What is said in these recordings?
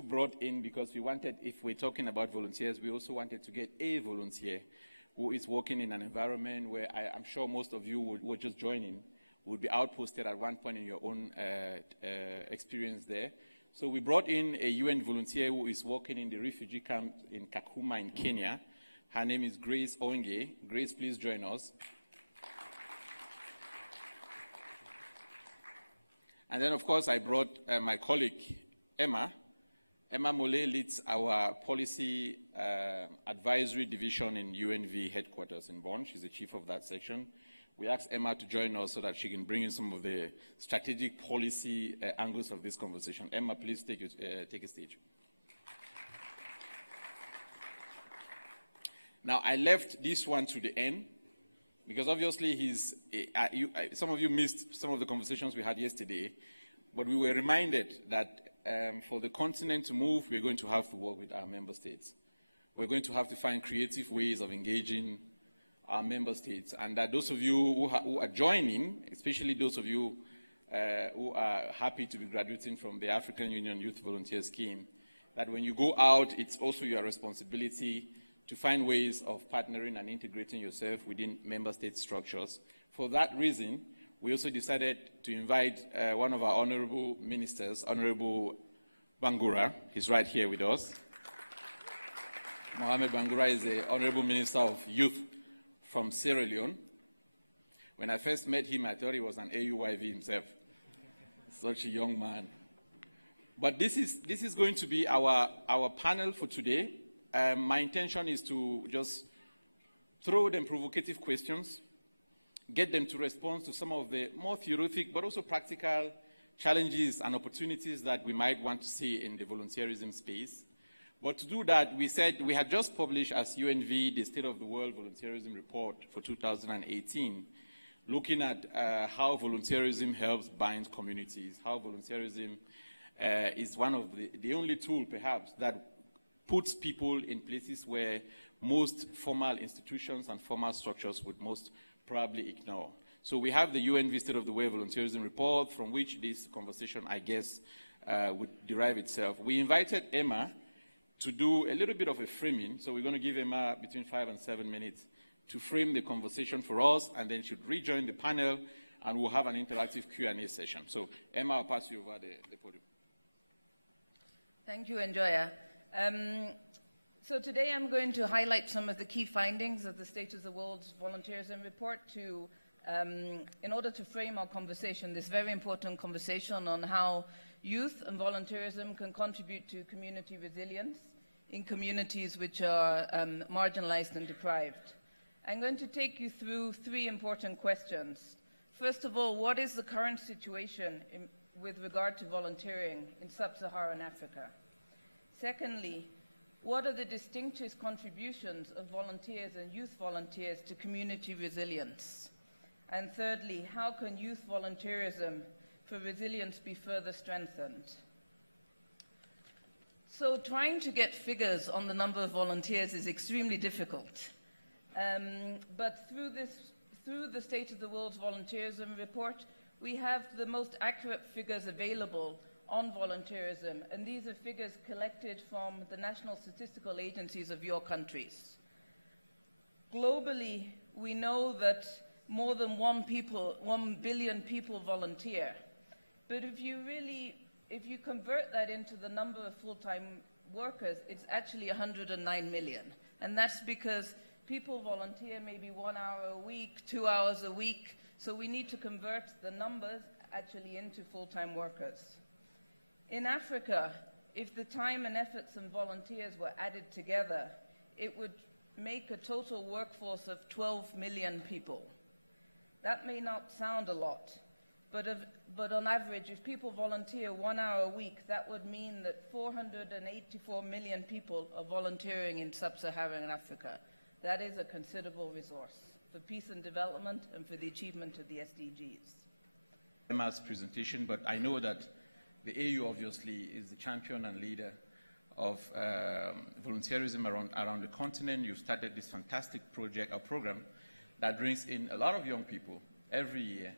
Brought in because we wanted, if we're talking about volunteers, we also wanted to get a volunteer who is working in an environment where I'm sure most of you would just joining, would be outposted at one point in your own experience there. So we brought in a UN volunteer who is working in the refugee camp in Kakuma in Kenya. Her name is Grace Onge. Grace, please join us. And then, of course, I brought my colleague, Emma. Emma Mole leads our policy advisory division in UNV headquarters in Bonn. She's the chief of that section. We asked Emma to join us so that she can bring in some of the strategic policy angles of this conversation. Emma, please take a stage. Now, I left this one to the end because obviously some of you missed some of the conversations we had yesterday, but we were reminded that for the continent to move, we're going to have to work with our member states. We're going to have to find creative ways of engaging our member states, and that those of you who are joining, especially those of you who are happy to be graduating from the African Union Youth Volunteer Scheme, that when you go out, it's also your responsibility to find ways of partnering and integrating yourself within member state structures. For that reason, we also decided to invite one of our honorable ministers, Honorable Bangura. He's right here with us. Mohamed Bangura is the Honorable Minister of Youth from Sierra Leone. When I first met him, I thought he was an AUYV himself. Such a young man. But this is going to be our panel for today. My intention is to just throw them provocative questions, get them to respond to some of the more theoretic but also practical challenges and opportunities that we might want to see in the volunteerism space. But to do that, we said we had just published as UNV the State of the World Volunteerism Report for 2018, looking at how volunteerism helps bind communities, how volunteerism is one of the only tool, perhaps, that puts people in places where most formal institutions and formal structures would most probably ignore. So we have the UNV State of the World Volunteerism Report, from which this conversation, I guess, would derive itself. We invited Emma to do a little bit of a framing, so we're going to give Emma between 5 and 7 minutes to frame the conversation for us, and then she'll rejoin the panel, and we'll have an interactive Q&A session. So, Emma, I'll pass you over the podium. Thank you, Njoya. So today I'm going to highlight some of the key findings of the State of the World's Volunteerism Report in order to frame our conversation, this very important conversation on how youth and volunteerism can contribute to community resilience in communities which are marginalized and deprived. I'm going to take you through 3 important questions. First of all, what is the current situation with regard to volunteering in sub-Saharan Africa? Secondly, what are the distinctive contributions of volunteers and youth volunteers to community resilience? And thirdly, how can youth volunteerism for resilience be further strengthened? So trying to get figures on the number of volunteers is extremely difficult. But through the State of the World's Volunteerism Report, we have the most accurate figures available on volunteerism, and these are figures collected from the national statistical agencies of your countries. Globally, we know that more than 1 billion people volunteer, but if you convert that into the number of full-time workers, it's actually 109 million, and that's because people volunteer maybe 1 hour a week, 2 hours a week, so we need to convert the numbers actually into full-time workers. In Africa, if the time and efforts and volunteers were added together, it would make a total workforce of 12 million people. That may not sound a lot, but on average, if people volunteer 1 hour a week, that would mean that 484 million people are volunteering in sub-Saharan Africa. That is a considerable resource for peace and development and for the achievement of the SDGs. Emma's presentation, but I know that the AU obviously is the champion and leader of volunteerism around the continent. You've started this fantastic program that brings in a lot of young people every year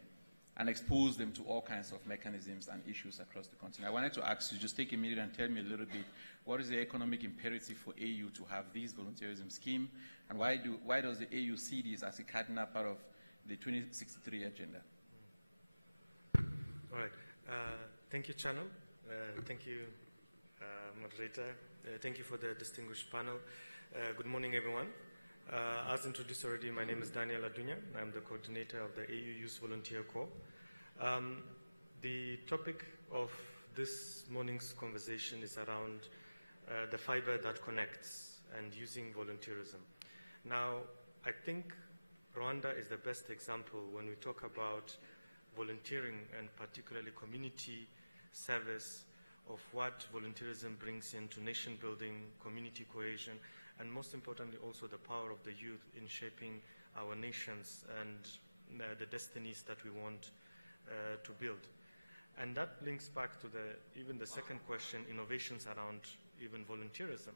and expose them to all kinds of mechanisms and issues across the continent. I wanted to ask you, just take a minute and tell me a little bit, what is the economic imperative for AU to have this volunteerism scheme, and why does the AU see this as a cardinal part of the 2063 agenda? All right. Thank you, Channel. Thank you, moderator. Thank you for the distinguished panel. Good morning, everyone. As introduced already, my name is Daniel Adunya. I'm the coordinator of the AU Youth Volunteer Corps. The topic of this morning's conversation is around the fiber that connects and using volunteerism. Now, I think Rwanda is the best example when we talk about volunteering and particularly community service of what volunteerism brings into nation building, community cohesion, and most importantly also the power of the youth in shaping our nations and the destinies that we want to build. And that links back to even the second question, innovations around even volunteerism.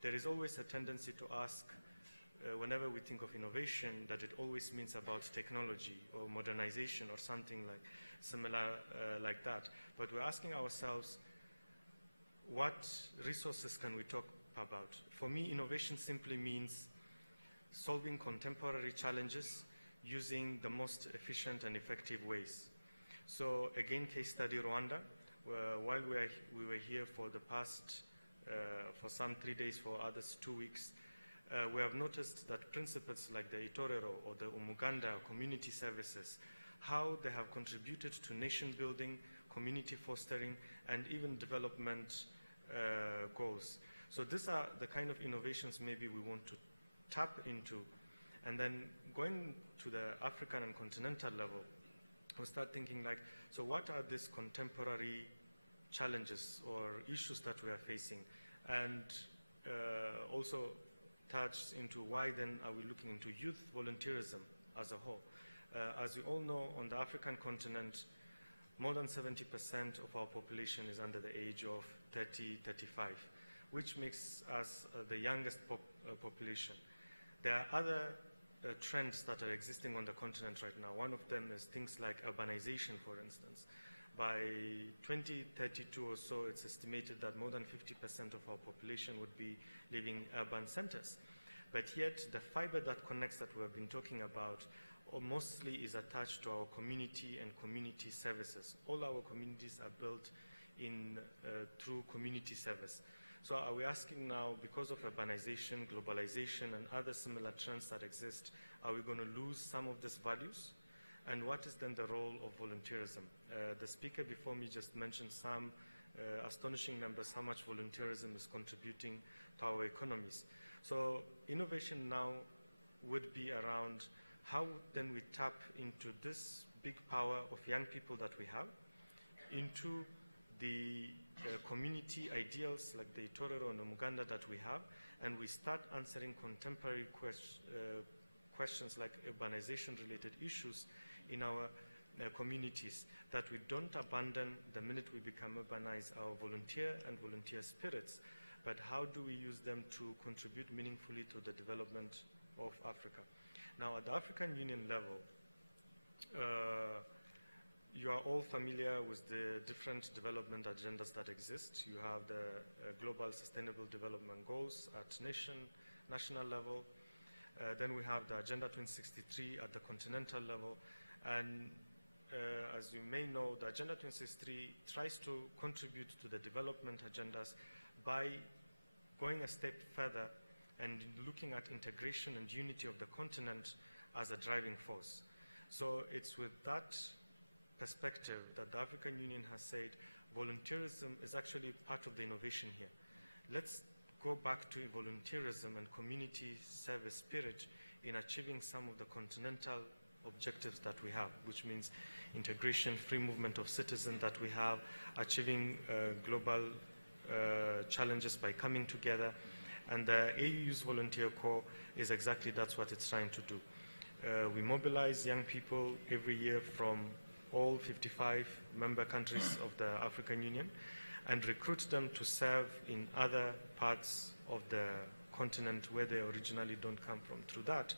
There is always a tendency to ask, whenever we think of innovation, that it always means about technology or modernization or something similar like that. But we're asking ourselves, what resources can we talk about? For me, innovation simply means solving contemporary challenges using the most efficient and effective ways. So again, case study Rwanda, while we were here for the past, for some 3 days, for others 2 weeks, we have noticed that principles like the Itorero or the Umuganda community services, how they have contributed to nation building, community fostering, and even development goals. So these are the kind of innovations maybe we want to tap into. And then going to the African and continental level, we start thinking like, so what are these contemporary challenges or issues that we are facing? And also touch into why then are we looking into youth volunteerism as a whole. As we all know, on the African continent, more than 70% of our population is under the age of 30, 35, which makes us the youngest population. There are other trends that are existing on the continent right now. One of them is things like urbanization, for instance. By 2032 or so, it's estimated that more than 50% of our population would be living in urban centers. But yet, the fiber that connects that we have been talking about mostly is attached to our community and community services. All our communities are built through community service. So are we asking now, because of urbanization, globalization, and other similar trends that exist, are we going to lose some of these values? And what is then the role of volunteerism? The speaker before me just mentioned some astonishing numbers, how much volunteerism is contributing to our economies. So innovation now would be around how then we tap into this big power of young people that we have, into the community ideals like the Itorero and Umuganda that we have, and we start answering contemporary questions like urbanization-related issues in our communities, that we don't abandon the minute we become urbanized our volunteer and volunteer spirits, but how do we use them to contribute meaningfully to the development of Africa. Now, at the African Union level, you are all familiar with the different development agendas that exist. You have the Global Sustainable Development Goals at national level. Then we have the Agenda 2063 at the continental level. And as you may know, the Agenda 2063 tries to contribute to the development agendas by going a step further and looking at integration and unity of the continent as a driving force. So it's with that perspective that the African Union has said volunteerism is actually part of the innovation here. Let's go back to volunteerism and community service spirit in achieving some of the continental objectives that we have, which means integration, free movement of citizens that we have, achieving global challenges by coming together. And the AU Youth Volunteer Corps is exactly that's what it's trying to do. We mobilize young people every year from all 55 member countries of the African Union and recruit them to serve in other parts of the continent where they originally don't come from. Through that,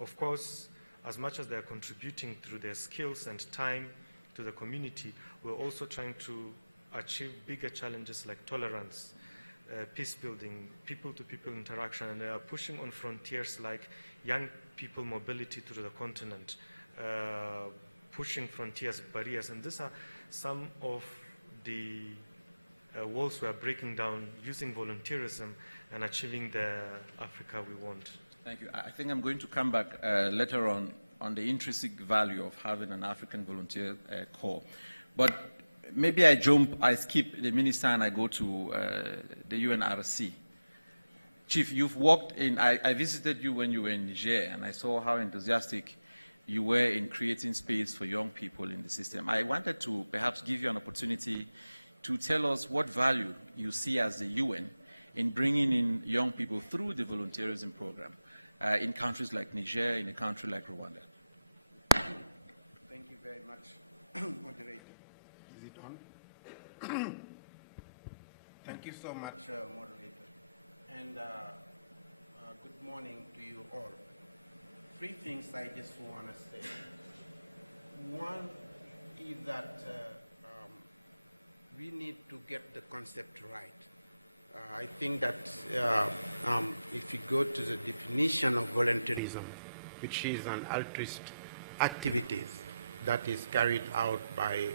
of course, as much as they are contributing through their skills and time to the community, we're also trying to achieve bigger challenges like tolerance, peace building, people-to-people interaction, and they are pushing on frontiers like young people mobility through the continent, pushing frontiers, barriers, and these are some of the walls we are breaking down using volunteerism and achieving the Africa we want. Thank you. I think I'm going to come back later on the intrinsic value of having an African volunteer corps. But maybe I skip the minister and I go to the UNRC. Chief, you've worked in, I visited you when you were in Niger, and I saw how enthusiastic you were in creating space for young people in the system. I wanted to perhaps give you an opportunity to tell us what value you see as the UN in bringing in young people through the volunteerism program in countries like Niger, in a country like Rwanda. Thank you very much, moderator. Is it on? Thank you so much, moderator. And good morning to you all. Three things I just want to say. One is that we need to get the concept right. I think that if you go to the definition of voluntary activities that is carried out by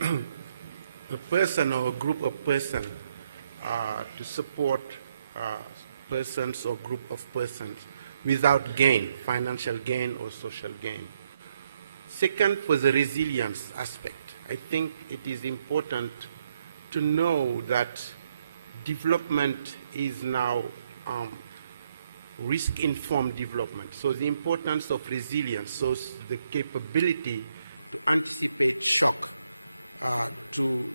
a person or a group of persons to support persons or group of persons without gain, financial gain or social gain. Second, for the resilience aspect, I think it is important to know that development is now risk-informed development. So the importance of resilience, so the capability to anticipate shock, to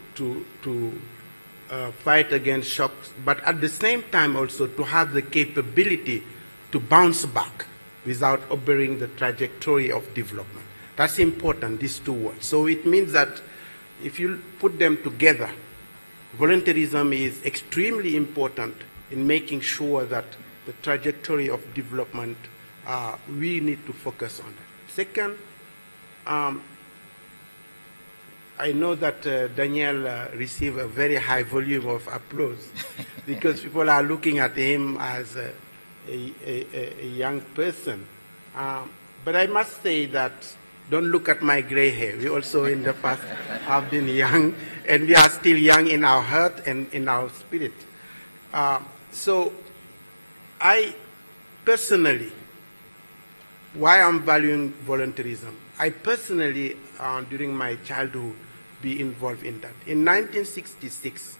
fight against shocks, but at the same time also to have the capability to bounce back without obeying the trajectory of development. That's important, these two words. So it means that if you put them together, volunteerism is extremely important in making sure that the trajectory of development, we need to focus on that. Second, I know that Daniel received a very high volume of applause because people are looking at him as a young person. But I must say that don't look at my gray hair. We also in the past have been young, and we are still young in our heart and in our spirit. So I personally, why I'm valuing volunteerism, I personally, during my childhood, be involved in that. In 1966,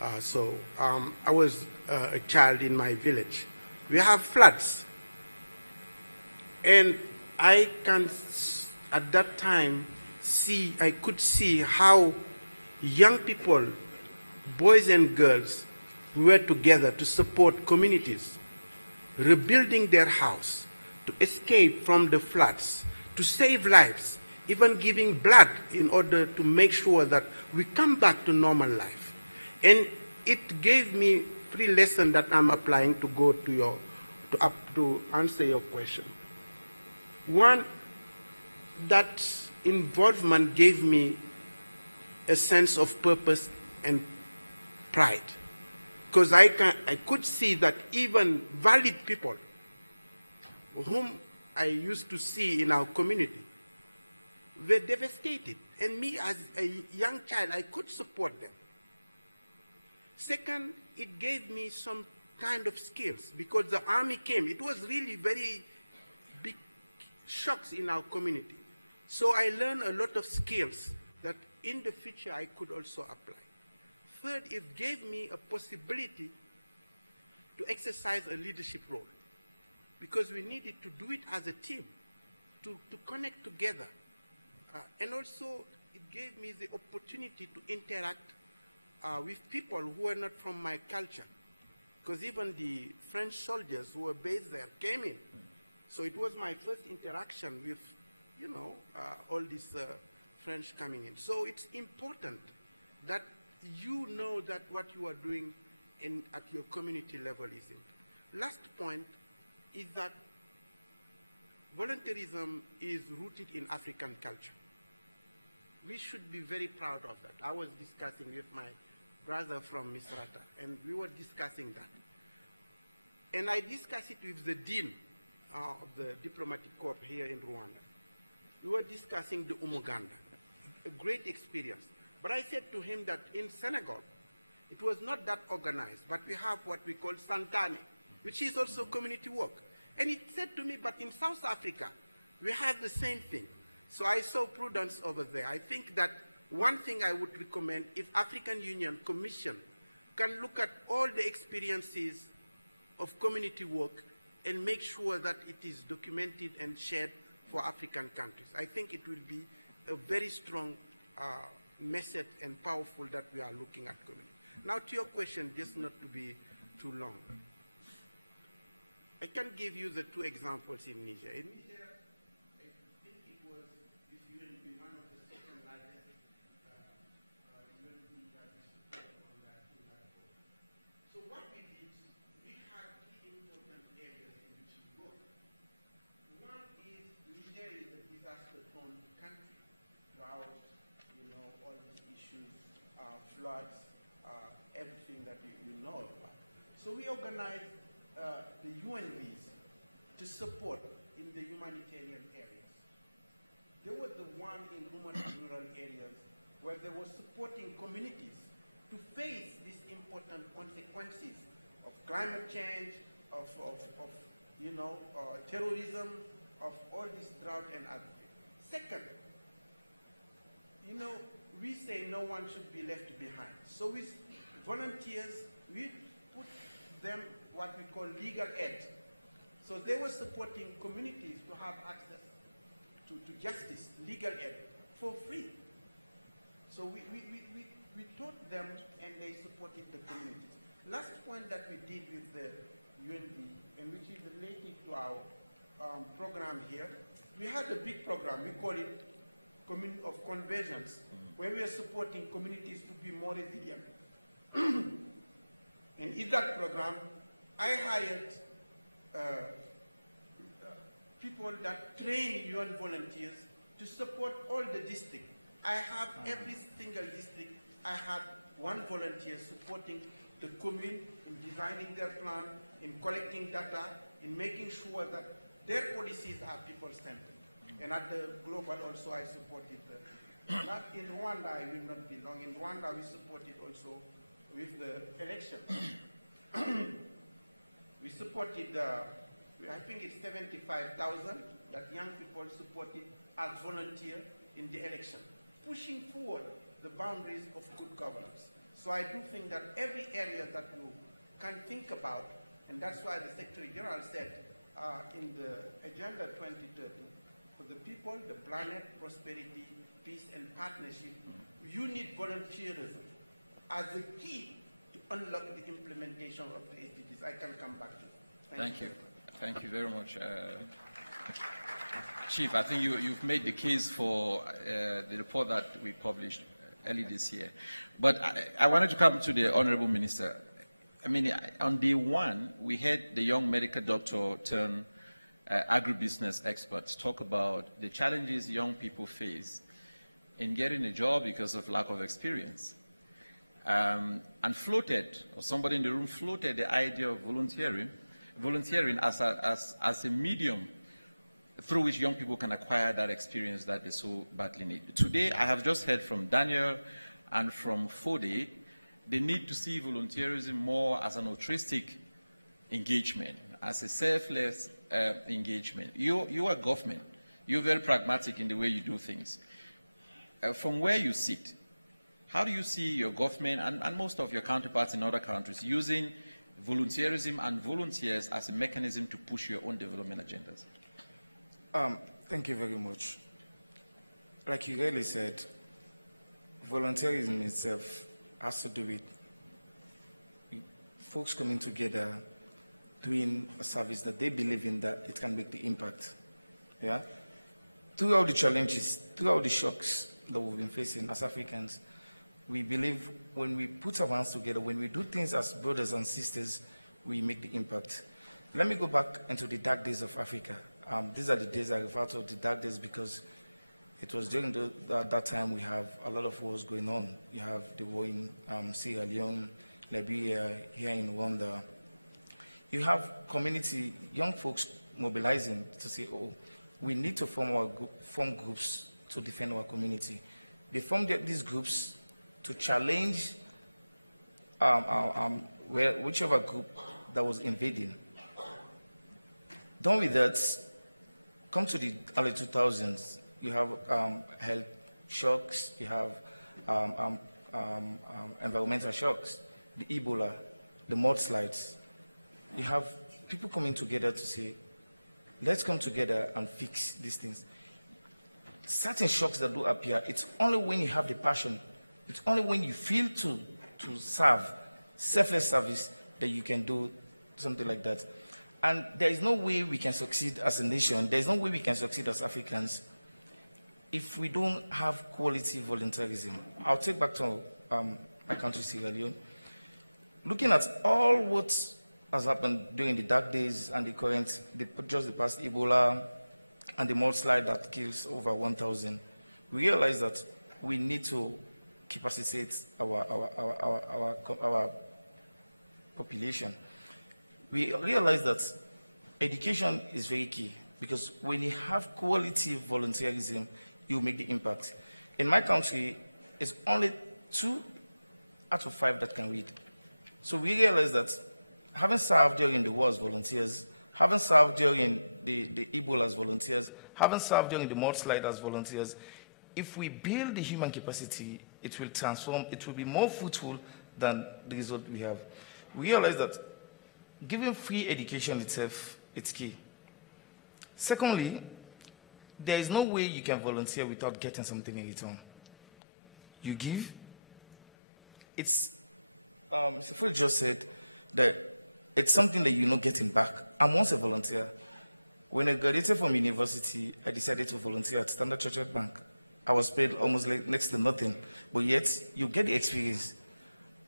I was a child in my village. We have floods. And I can, at that time, I could see how young people, boys and girls, were together to support communities, rebuilding their house, to escape from the floods, to save lives, even giving blood in order to make sure that we come back to normal life. And it gave me 3 lessons that I'm applying to go to to answer your question. One, that involvement gave me a sense of purpose and pride, because I could see that even valid people whom I used to see in our community were devastated, and me as a young child, I could support them. Second, it gave me some kind of skills, because the army came. It was really very big shocks in our community. So I learned a lot of skills that in the future I could also apply. Third, it gave me a possibility to exercise a leadership role, because we needed to do it as a team, to connect together. And also, it gave me the opportunity to interact with people who were not from my culture, because even the French soldiers who were based there came in. So it was my first interaction with, you know, all these French coming in. So it's important that you know that what you are doing at your community level is important. Last point is that volunteerism is rooted in African culture. We should be very proud of that. I was discussing with my brother from Misrata, and we were discussing that. And I discussed it with the dean of the diplomatic corps here in Rwanda. We were discussing the Umuganda, a great experience. But I said to him that in Senegal, it was not that organized, but we have what we call Santane, which is also community work. And he said to me, but in South Africa, we have the same thing. So I saw prudence over there. I think that one thing I would recommend, if African Union Commission can look at all the experiences of community work and make sure that it is documented and shared for African countries. I think it will be a very strong message and powerful that we are looking at community. Now to your question, just not to be too long. I can give you the two examples in Niger. In Niger, I think it was this UNB, one of the second largest UNB that is supported on that in that board. So what we did, we had three important areas in which we work. One is Niger is a disaster-prone country, drought, all these issues, floods, everything that you know about. So we organized the UNVs to support in the humanitarian areas. They were the one in rural areas where they were supporting communities to face these important consequences of climate change, of terrorism, of all this drought and other things. Second, we say no one should be left behind. So with volunteers, we put them what we call legal aid. So they were supporting communities to have access to justice, legal aid, for free. So we taught them and they supported the communities. Last point that we did with the UNB, and which is related to our program here, we had a big program, we call it of convergence, where we are supporting communities to be more resilient. And in that program, I hired people that train UN volunteers to support all the districts. I have every single district, I have one volunteer supporting the commune in designing their plan, in collecting data, in making sure that their policies are people-centered. And at the global also I supported, in Rwanda I will not be long, in Rwanda we supported also with the election. We supported, I think it's 75,000 that young people supported as volunteers in the election, pushing forward the boundaries of good governance. So I do think that every area that you can think about, and that's why the Secretary General said in the Agenda 2030, for the people, the planet, prosperity, peace, and partnership, you need volunteerism as the key to unlock the implementation of the SDGs. I can come back to it. Thank you. Thank you very much. Chief, I think you've made the case for the report that we published early this year. But I wanted to come to the Honorable Minister. I mean, on day one, we had the young medical doctor turn agribusiness experts talk about the challenges young people face in getting a job because of lack of experience. And floated, or somebody in the room floated the idea of volunteering as a medium through which young people can acquire that experience that they so badly need. Today, I have just heard from Daniel and from Fode the need to see volunteerism more as an altruistic engagement, as a selfless engagement. You are government. You're very pragmatic in the way you do things. From where you sit, how do you see your government and most of your counterparts in other countries using volunteerism and volunteers as a mechanism to push your own development agendas? Thank you very much. Like you really said, volunteerism itself has to do with folks coming together, doing a service that they believe in, that it can make the impact. Yeah? Throughout the challenges, throughout the shocks that we've been facing as Africans, we believe when we put our hands together, when we do things as brothers and sisters, we make the impact. Let me go back into the dark days of Africa. These are the days I refer to, the dark days, because it was during that time we have a lot of wars going on. You have the war in Sierra Leone, Liberia, here in Rwanda. You have community, young folks mobilizing to say, oh, we need to form groups to defend our community. They formed these groups to challenge whichever group that was invading. Done with that, come to the early 2000s, you have health shocks, you have environmental shocks, the Ebola, the mudslides. You have people coming together to say, let's come together and fix these things. Certain shocks that do appear, it's only when you have the passion, it's only when you feel to serve, selfless service, that you can do something like that. And there is no way we can succeed as a nation, there is no way we can succeed as Africans if we don't have quality volunteerism. I'll take back to my country, Sierra Leone. Looking at all what has happened during the dark days and the current, just the past Ebola and the mudslide that kills over 1,000, we realize that we need to capacitate our population. We realize that education is very key, because when you have quality volunteerism, you make the impact. In my country, it's only 2 out of 5 that can read. So we realize that having served during the war as volunteers, having served during the Ebola as volunteers, having served during the mudslide as volunteers, if we build the human capacity, it will transform, it will be more fruitful than the result we have. We realize that giving free education itself, it's key. Secondly, there is no way you can volunteer without getting something in return. You give. It's, Safari just said that it's something that you're not getting back. I'm once a volunteer. When I graduated from university, I decided to volunteer at Standard Chartered Bank. I was paid almost like next to nothing, but yet you get the experience.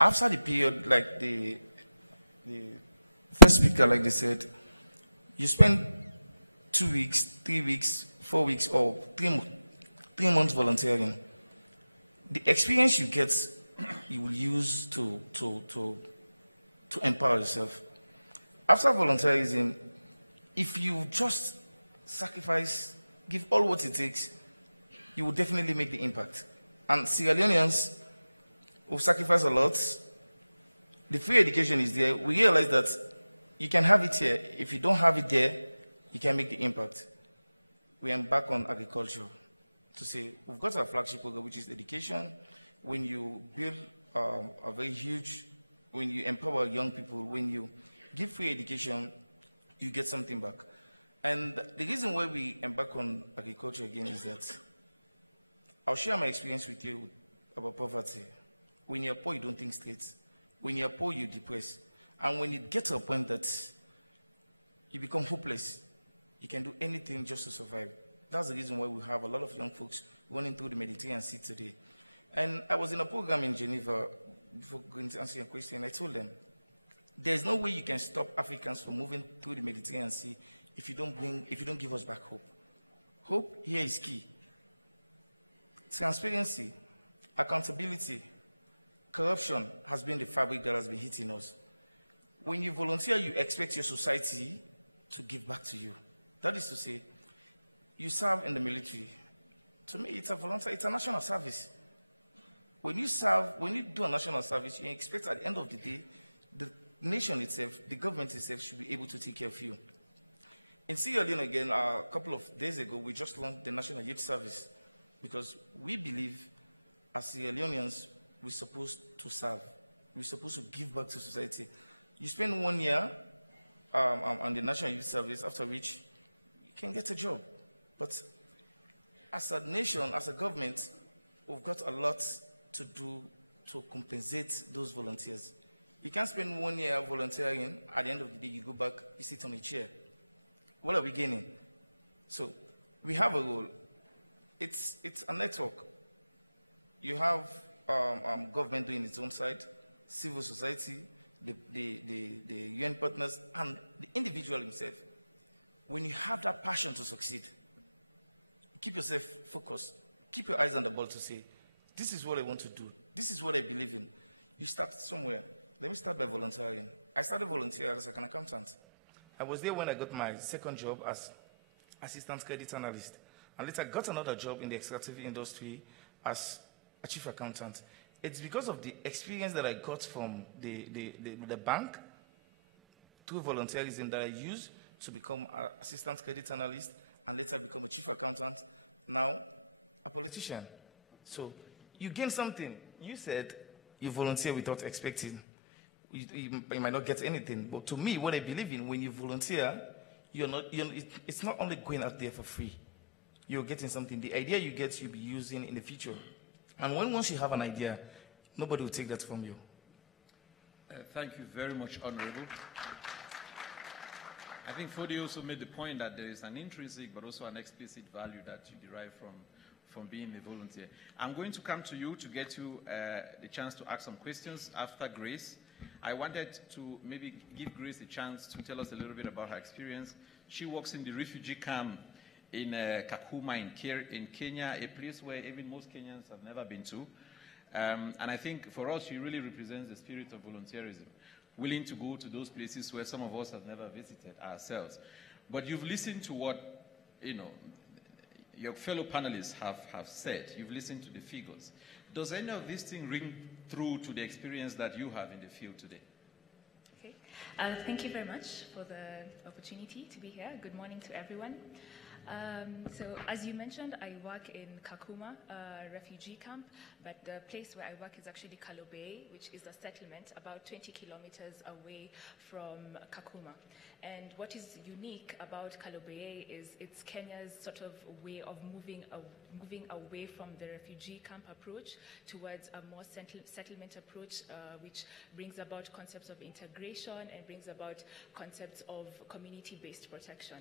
After the period, like the first speaker, like they said, you spend 2 weeks, 3 weeks, 4 weeks, or 3 months volunteering. The experience you get, you will use to empower yourself. After volunteerism, if you just sacrifice, give all what it takes, you will definitely make the impact. And Sierra Leoneans will sacrifice a lot. The free education is there. We realize that you can have it here. If you don't have it there, you can make the impact. We embark on agriculture to say, we've got our flagship program, which is education. When you build a very huge, when you empower young people, when you give free education, you get something back. And the reason why we embark on agriculture again is that I'll share my experience with you about poverty. When you're poor, you don't think straight. When you're poor, you're depressed. And when it gets to a point that you become hopeless, you can do anything just to survive. That's the reason why we have a lot of young folks running through the Mediterranean Sea today. And I was in a program in Geneva, before going to answer your question, I told them, there's no way you can stop Africans from moving through the Mediterranean Sea if you don't give us back hope. Hope here is key. Transparency, accountability, corruption has been the fabric that has been hitting us. When you volunteer, you expect your society to give back to you. That is to say, you serve in the military. To me, it's a volunteer, it's a national service. When you serve, when you do a national service, you expect at the end of the day, the nation itself, the government itself should be able to take care of you. In Sierra Leone again, a couple of days ago, we just launched the National Youth Service because we believe as Sierra Leoneans, we're supposed to serve. We're supposed to give back to society. You spend 1 year on the National Youth Service, after which you can get a job. But as a nation, as a government, we've got a lot to do to compensate those volunteers. You can't spend 1 year volunteering, at the end of the day, you go back, you sit on a chair. What are we gaining? So we have a role. It's a network. You have government doing its own side, civil society, the UN partners, and the individual himself. when you have that passion to succeed, keep yourself focused. Keep your eyes on the ball to say, this is what I want to do. This is what I believe in. You start somewhere. Let me start by volunteering. I started volunteering as an accountant. I was there when I got my second job as assistant credit analyst. And later I got another job in the extractive industry as a chief accountant. It's because of the experience that I got from the bank, become an assistant credit analyst, and later become a chief accountant, now a politician. So you gain something. You said you volunteer without expecting. You might not get anything, but to me, what I believe in, when you volunteer, it's not only going out there for free. You're getting something. The idea you get, you'll be using in the future. And once you have an idea, nobody will take that from you. Thank you very much, Honorable. I think Fodi also made the point that there is an intrinsic but also an explicit value that you derive from being a volunteer. I'm going to come to you to get you the chance to ask some questions after Grace. I wanted to maybe give Grace a chance to tell us a little bit about her experience. She works in the refugee camp in Kakuma in Kenya, a place where even most Kenyans have never been to. And I think for us, she really represents the spirit of volunteerism, willing to go to those places where some of us have never visited ourselves. But you've listened to what, your fellow panelists have said. You've listened to the figures. Does any of these things ring through to the experience that you have in the field today? Okay. Thank you very much for the opportunity to be here. Good morning to everyone. So as you mentioned, I work in Kakuma, a refugee camp, but the place where I work is actually Kalobey, which is a settlement about 20 kilometers away from Kakuma. And what is unique about Kalobey is it's Kenya's sort of way of moving away from the refugee camp approach towards a more settlement approach, which brings about concepts of integration and brings about concepts of community-based protection.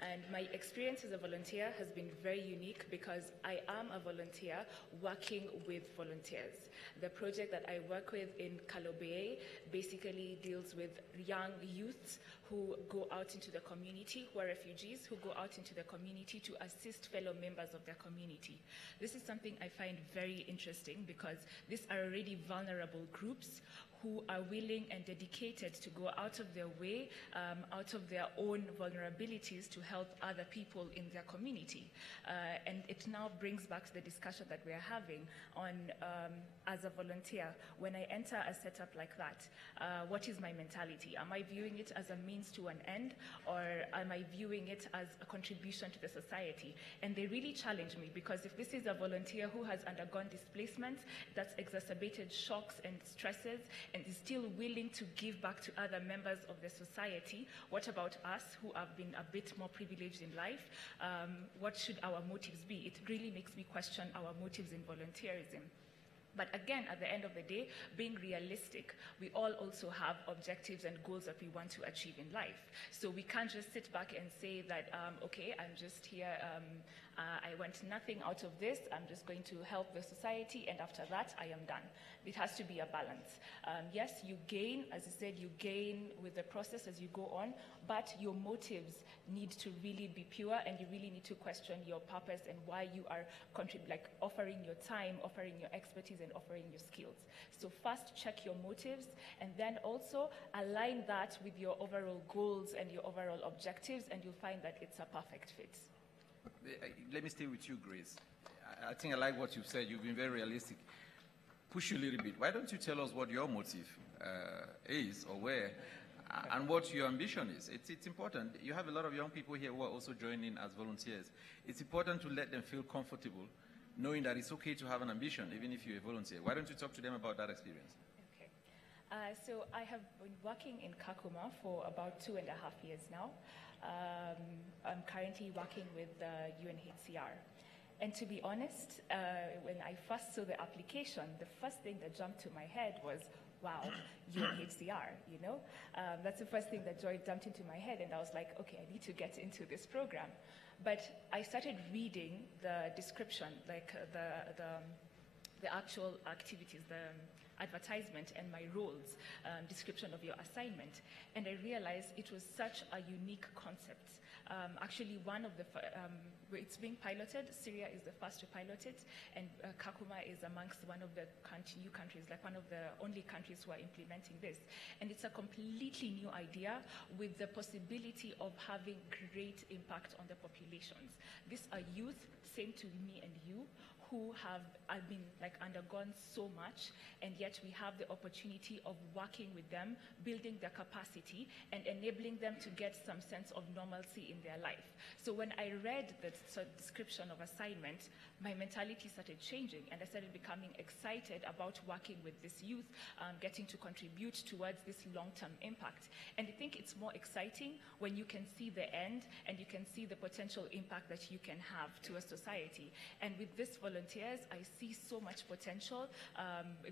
And my experience as a volunteer has been very unique because I am a volunteer working with volunteers. The project that I work with in Kalobey basically deals with young youths who go out into the community, who are refugees, who go out into the community to assist fellow members of their community. This is something I find very interesting because these are already vulnerable groups who are willing and dedicated to go out of their way, out of their own vulnerabilities to help other people in their community. And it now brings back to the discussion that we are having on, as a volunteer, when I enter a setup like that, what is my mentality? Am I viewing it as a means to an end, or am I viewing it as a contribution to the society? And they really challenge me, because if this is a volunteer who has undergone displacement, that's exacerbated shocks and stresses, and is still willing to give back to other members of the society, what about us who have been a bit more privileged in life? What should our motives be? It really makes me question our motives in volunteerism. But again, at the end of the day, being realistic, we all also have objectives and goals that we want to achieve in life. So we can't just sit back and say that, okay, I'm just here, I want nothing out of this, I'm just going to help the society, and after that, I am done. It has to be a balance. Yes, you gain, as I said, you gain with the process as you go on, but your motives need to really be pure, and you really need to question your purpose and why you are offering your time, offering your expertise, and offering your skills. So first, check your motives, and then also align that with your overall goals and your overall objectives, and you'll find that it's a perfect fit. Let me stay with you, Grace. I think I like what you've said. You've been very realistic. Push you a little bit. Why don't you tell us what your motive is, or where, and what your ambition is? It's important. You have a lot of young people here who are also joining as volunteers. It's important to let them feel comfortable, knowing that it's okay to have an ambition, even if you're a volunteer. Why don't you talk to them about that experience? Okay. So I have been working in Kakuma for about 2.5 years now. I'm currently working with UNHCR. And to be honest, when I first saw the application, the first thing that jumped to my head was, wow, UNHCR, you know? That's the first thing that jumped into my head, and I was like, okay, I need to get into this program. But I started reading the description, like the actual activities, the advertisement and my roles, description of your assignment, and I realized it was such a unique concept. Actually, one of the, it's being piloted. Syria is the first to pilot it, and Kakuma is amongst one of the new countries, like one of the only countries who are implementing this. And it's a completely new idea with the possibility of having great impact on the populations. These are youth, same to me and you, who have been undergone so much, and yet we have the opportunity of working with them, building their capacity, and enabling them to get some sense of normalcy in their life. So when I read the description of assignment, my mentality started changing, and I started becoming excited about working with this youth, getting to contribute towards this long-term impact. And I think it's more exciting when you can see the end, and you can see the potential impact that you can have to a society. And with this volunteers, I see so much potential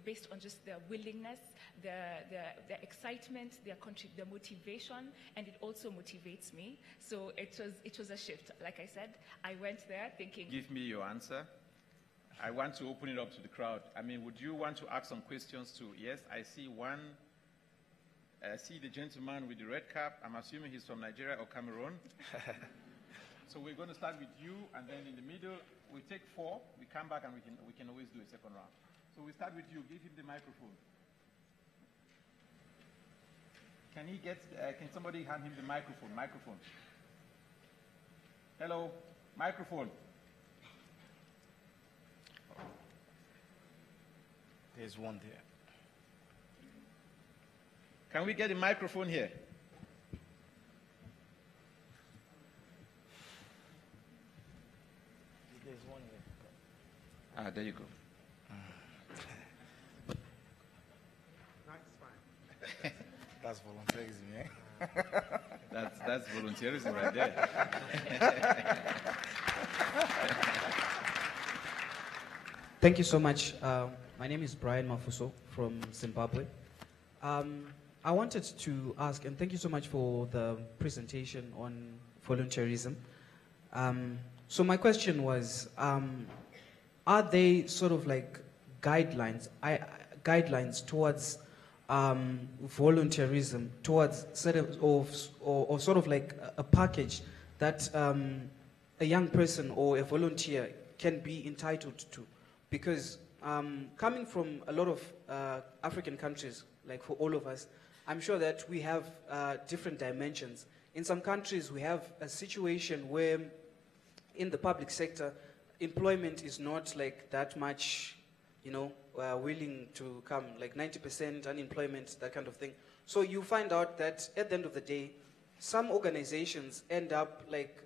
based on just their willingness, their excitement, their motivation, and it also motivates me. So it was a shift. Like I said, I went there thinking... Give me your answer. I want to open it up to the crowd. I mean, would you want to ask some questions too? Yes, I see one. I see the gentleman with the red cap. I'm assuming he's from Nigeria or Cameroon. So we're going to start with you, and then in the middle, we take 4. We come back, and we can always do a second round. So we start with you. Give him the microphone. Can somebody hand him the microphone? Microphone. Hello, microphone. There's one there. Can we get a microphone here? There's one there. There you go. That's fine. That's volunteerism, yeah? That's volunteerism right there. Thank you so much. My name is Brian Mafuso from Zimbabwe. I wanted to ask, and thank you so much for the presentation on volunteerism. So my question was, are they sort of like guidelines towards volunteerism, towards sort of like a package that a young person or a volunteer can be entitled to? Because coming from a lot of African countries, like for all of us, I'm sure that we have different dimensions. In some countries, we have a situation where in the public sector, employment is not like that much, willing to come, like 90% unemployment, that kind of thing. So you find out that at the end of the day, some organizations end up like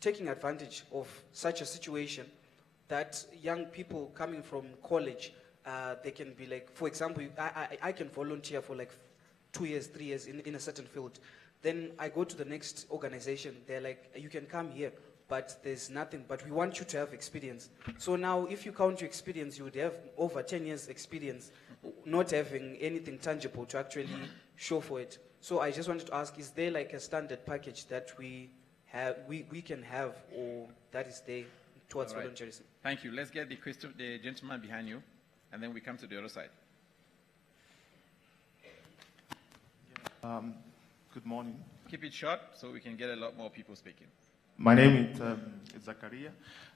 taking advantage of such a situation that young people coming from college, they can be like, for example, I can volunteer for like 2 years, 3 years in a certain field. Then I go to the next organization, they're like, you can come here, but there's nothing, but we want you to have experience. So now if you count your experience, you would have over 10 years experience, not having anything tangible to actually show for it. So I just wanted to ask, is there like a standard package that we can have, or that is there towards volunteerism? Thank you. Let's get the gentleman behind you, and then we come to the other side. Good morning. Keep it short so we can get a lot more people speaking. My name is Zakaria.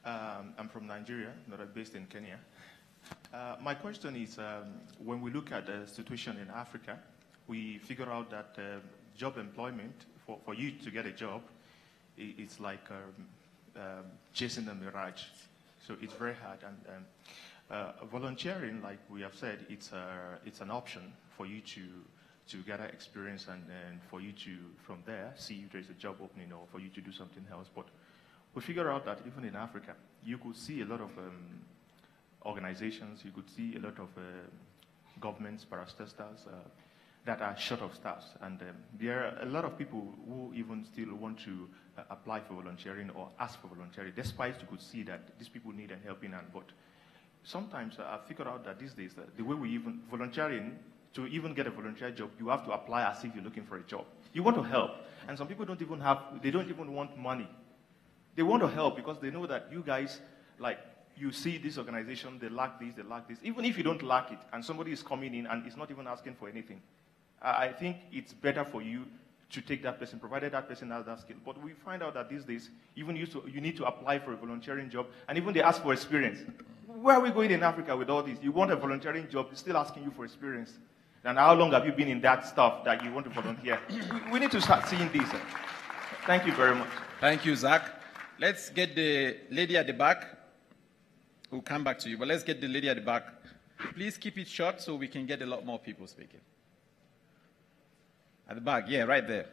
I'm from Nigeria, not based in Kenya. My question is, when we look at the situation in Africa, we figure out that job employment, for you to get a job, it's like chasing a mirage. So it's very hard. And volunteering, like we have said, it's an option for you to gather experience and for you to, from there, see if there's a job opening or for you to do something else. But we figure out that even in Africa, you could see a lot of organizations, you could see a lot of governments, parastatals, that are short of staff. And there are a lot of people who even still want to apply for volunteering or ask for volunteering, despite you could see that these people need a helping hand. But sometimes I figured out that these days, the way we even volunteering, to even get a volunteer job, you have to apply as if you're looking for a job. You want to help, and some people don't even want money. They want to help because they know that you guys, like, you see this organization, they lack this, even if you don't lack it, and somebody is coming in and is not even asking for anything. I think it's better for you to take that person, provided that person has that skill. But we find out that these days, even you need to apply for a volunteering job, and even they ask for experience. Where are we going in Africa with all this? You want a volunteering job, they're still asking you for experience. And how long have you been in that stuff that you want to volunteer? We need to start seeing this. Thank you very much. Thank you, Zach. Let's get the lady at the back. We'll come back to you, but let's get the lady at the back. Please keep it short so we can get a lot more people speaking. At the back, yeah, right there.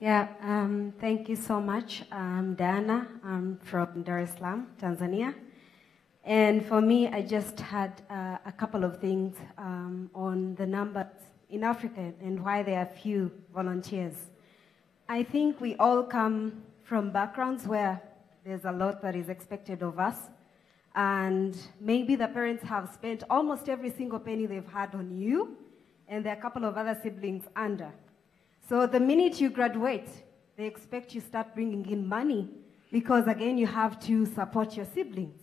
Yeah, thank you so much. I'm Diana. I'm from Dar es Salaam, Tanzania. And for me, I just had a couple of things on the numbers in Africa and why there are few volunteers. I think we all come from backgrounds where there's a lot that is expected of us. And maybe the parents have spent almost every single penny they've had on you, and there are a couple of other siblings under. So the minute you graduate, they expect you start bringing in money because, again, you have to support your siblings.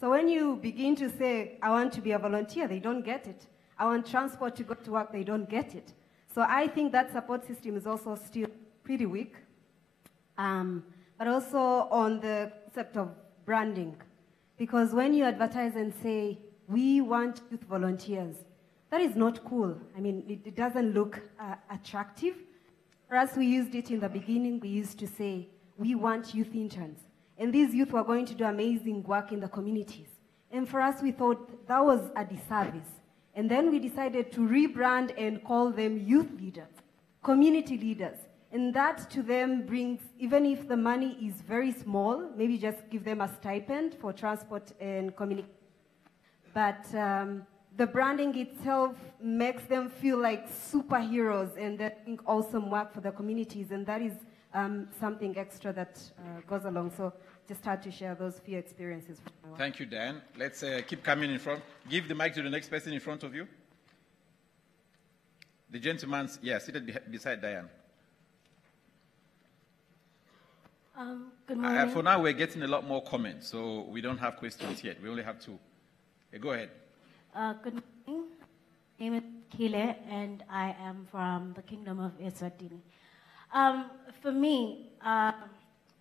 So when you begin to say, I want to be a volunteer, they don't get it. I want transport to go to work, they don't get it. So I think that support system is also still pretty weak. But also on the concept of branding. Because when you advertise and say, we want youth volunteers, that is not cool. I mean, it doesn't look attractive. For us, we used it in the beginning. We used to say, we want youth interns. And these youth were going to do amazing work in the communities. And for us, we thought that was a disservice. And then we decided to rebrand and call them youth leaders, community leaders. And that to them brings, even if the money is very small, maybe just give them a stipend for transport and communication. But the branding itself makes them feel like superheroes and they're doing awesome work for the communities, and that is something extra that goes along. So just had to share those few experiences. Thank you, Dan. Let's keep coming in front. Give the mic to the next person in front of you. The gentleman, seated beside Diane. Good morning. For now, we're getting a lot more comments, so we don't have questions yet. We only have two. Go ahead. Good morning. My name is Kile, and I am from the Kingdom of Eswatini. For me,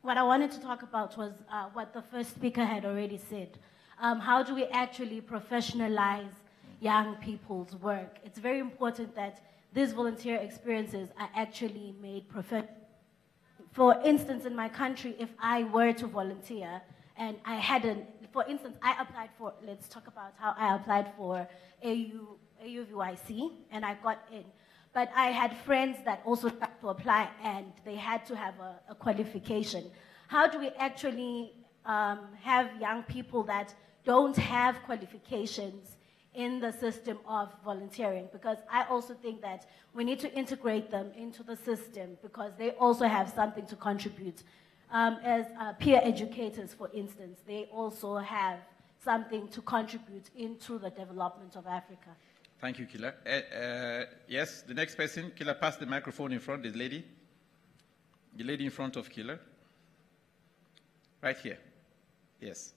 what I wanted to talk about was what the first speaker had already said. How do we actually professionalize young people's work? It's very important that these volunteer experiences are actually made professional. For instance, in my country, if I were to volunteer and I hadn't, for instance, I applied for, let's talk about how I applied for AUVYC and I got in. But I had friends that also tried to apply and they had to have a qualification. How do we actually have young people that don't have qualifications in the system of volunteering? Because I also think that we need to integrate them into the system because they also have something to contribute. As peer educators, for instance, they also have something to contribute into the development of Africa. Thank you, Kila. Yes, the next person. Kila, pass the microphone in front, this lady. The lady in front of Kila. Right here. Yes.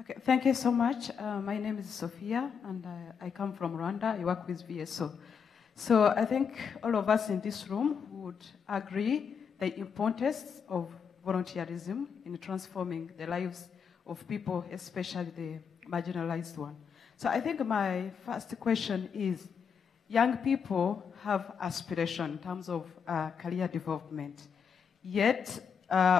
Okay, thank you so much. My name is Sophia, and I come from Rwanda. I work with VSO. So I think all of us in this room would agree the importance of volunteerism in transforming the lives of people, especially the marginalized one. So I think my first question is, young people have aspiration in terms of career development, yet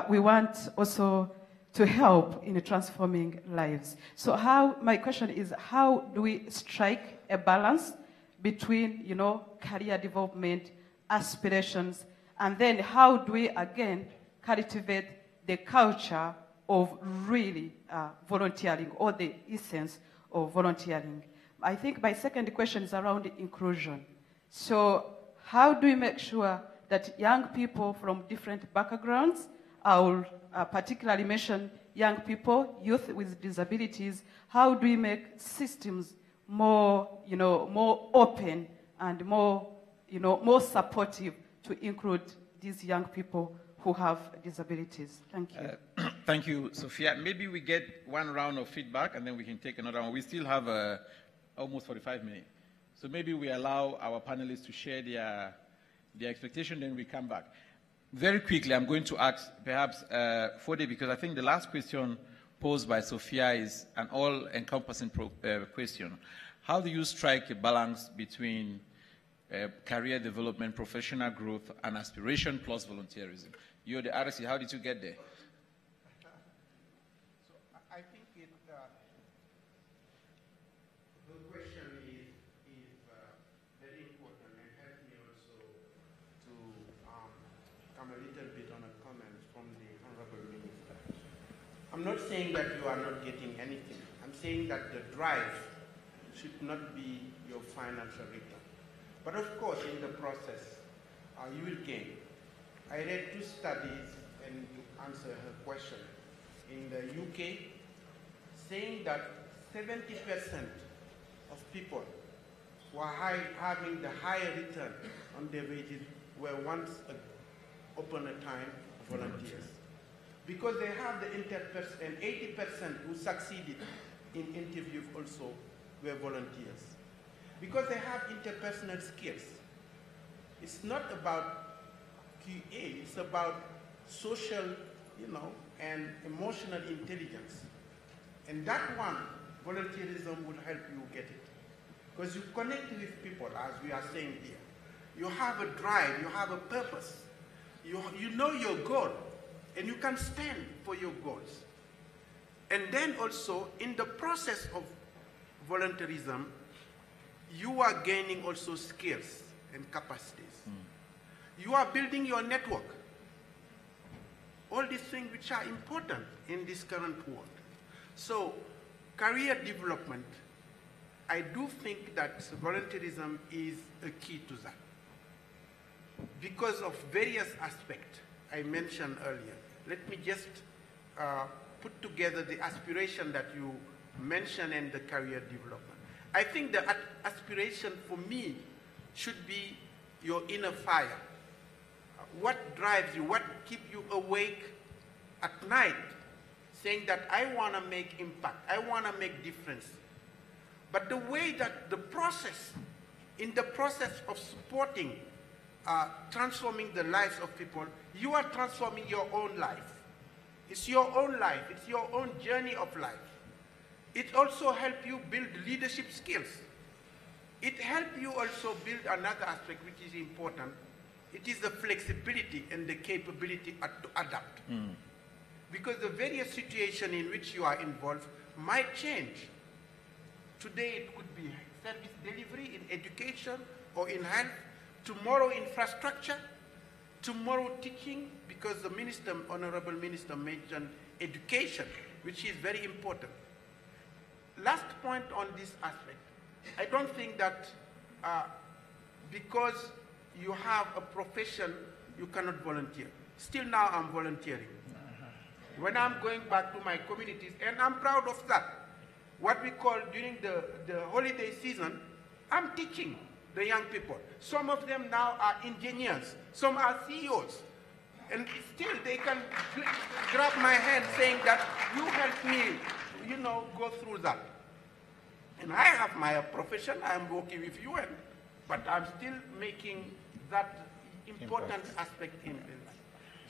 we want also to help in transforming lives. So my question is, how do we strike a balance between, career development, aspirations, and then how do we, again, cultivate the culture of really volunteering, or the essence of volunteering? I think my second question is around inclusion. So how do we make sure that young people from different backgrounds, I will particularly mention young people, youth with disabilities, how do we make systems more, more open and more, more supportive to include these young people who have disabilities. Thank you. Thank you, Sophia. Maybe we get one round of feedback and then we can take another one. We still have almost 45 minutes. So maybe we allow our panelists to share their expectation, then we come back. Very quickly, I'm going to ask perhaps Fode, because I think the last question posed by Sophia is an all-encompassing question. How do you strike a balance between career development, professional growth, and aspiration plus volunteerism? You're the RSC, how did you get there? So I think the question is very important and helped me also to come a little bit on a comment from the Honorable Minister. I'm not saying that you are not getting anything. I'm saying that the drive should not be your financial return. But of course, in the process, you will gain. I read 2 studies, and to answer her question, in the UK, saying that 70% of people who are having the higher return on their wages were once upon a time volunteers. Because they have the interperson, and 80% who succeeded in interviews also were volunteers. Because they have interpersonal skills. It's not about QA, it's about social, and emotional intelligence. And that one, volunteerism will help you get it. Because you connect with people, as we are saying here. You have a drive, you have a purpose. You know your goal, and you can stand for your goals. And then also, in the process of volunteerism, you are gaining also skills and capacities. You are building your network. All these things which are important in this current world. So, career development, I do think that volunteerism is a key to that. Because of various aspects I mentioned earlier. Let me just put together the aspiration that you mentioned and the career development. I think the aspiration for me should be your inner fire. What drives you, what keeps you awake at night, saying that I want to make impact, I want to make difference. But the way that the process, in the process of supporting, transforming the lives of people, you are transforming your own life. It's your own life, it's your own journey of life. It also helps you build leadership skills. It helps you also build another aspect which is important. It is the flexibility and the capability to adapt. Because the various situations in which you are involved might change. Today it could be service delivery in education or in health. Tomorrow infrastructure. Tomorrow teaching, because the minister, Honorable Minister, mentioned education, which is very important. Last point on this aspect. I don't think that because you have a profession, you cannot volunteer. Still now I'm volunteering. When I'm going back to my communities, and I'm proud of that. What we call during the holiday season, I'm teaching the young people. Some of them now are engineers, some are CEOs. And still they can grab my hand saying that you help me, go through that. And I have my profession, I'm working with UN, but I'm still making that important aspect in life.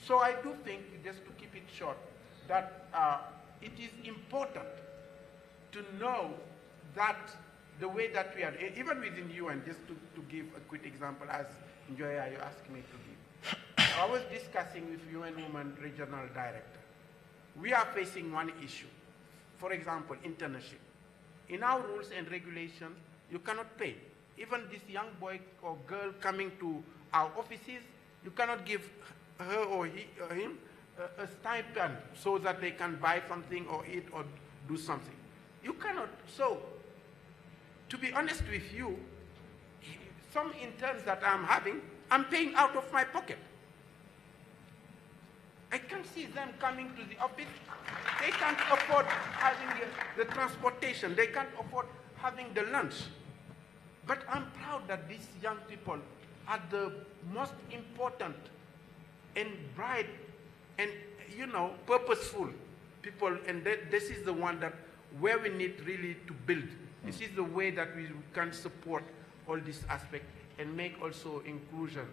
So I do think, just to keep it short, that it is important to know that the way that we are, even within UN, just to give a quick example, as Njoya, you asked me to give. I was discussing with UN Women Regional Director. We are facing one issue. For example, internship. In our rules and regulations, you cannot pay. Even this young boy or girl coming to our offices, you cannot give her or him a stipend so that they can buy something or eat or do something. You cannot. So, to be honest with you, some interns that I'm having, I'm paying out of my pocket. I can see them coming to the office. They can't afford having the transportation. They can't afford having the lunch. But I'm proud that these young people are the most important and bright and, you know, purposeful people. And this is the one that where we need really to build. This is the way that we can support all this aspect and make also inclusion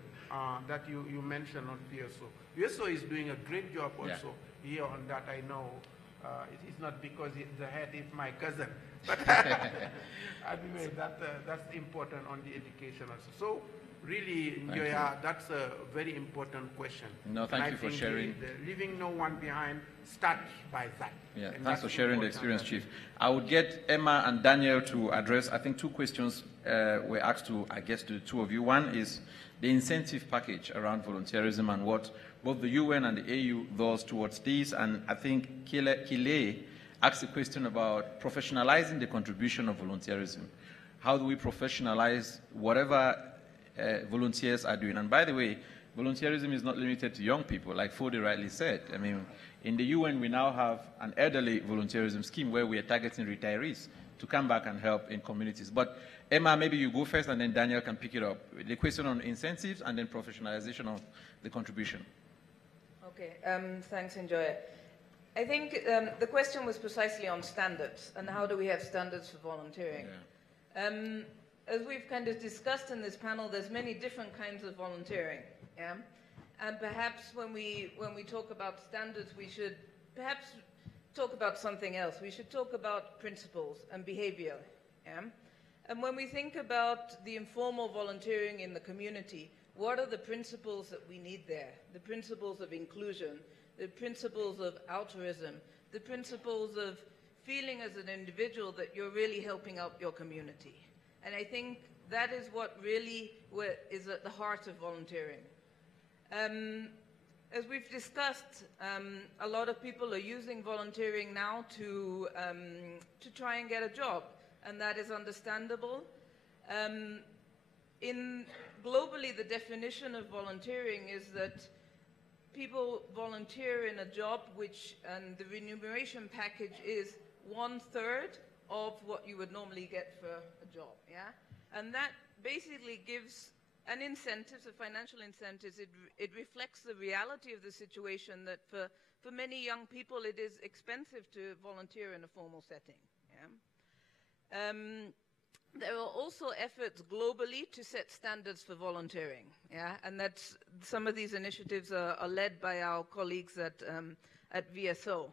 that you mentioned on VSO. VSO is doing a great job also here on that. I know it's not because the head is my cousin, but anyway, that's important on the education also. So really, that's a very important question. No, thank you for sharing. Leaving no one behind starts by that. Yeah, thanks for sharing the experience, Chief. I would get Emma and Daniel to address, I think 2 questions were asked to, I guess, to the 2 of you. One is the incentive package around volunteerism and what both the UN and the AU does towards this. And I think Kile asked a question about professionalizing the contribution of volunteerism. How do we professionalize whatever volunteers are doing? And by the way, volunteerism is not limited to young people, like Fode rightly said. I mean, in the UN, we now have an elderly volunteerism scheme where we are targeting retirees to come back and help in communities. But Emma, maybe you go first, and then Daniel can pick it up. The question on incentives and then professionalization of the contribution. Okay, thanks, Njoya. I think the question was precisely on standards and how do we have standards for volunteering. Yeah. As we've kind of discussed in this panel, there's many different kinds of volunteering. Yeah? And perhaps when we talk about standards, we should perhaps talk about something else. We should talk about principles and behavior. Yeah? And when we think about the informal volunteering in the community, what are the principles that we need there? The principles of inclusion, the principles of altruism, the principles of feeling as an individual that you're really helping out your community. And I think that is what really is at the heart of volunteering. As we've discussed, a lot of people are using volunteering now to try and get a job, and that is understandable. Globally, the definition of volunteering is that people volunteer in a job and the remuneration package is 1/3 of what you would normally get for a job, yeah? And that basically gives an incentive, a financial incentive. It reflects the reality of the situation that for many young people it is expensive to volunteer in a formal setting, yeah? There are also efforts globally to set standards for volunteering, yeah? And some of these initiatives are led by our colleagues at VSO.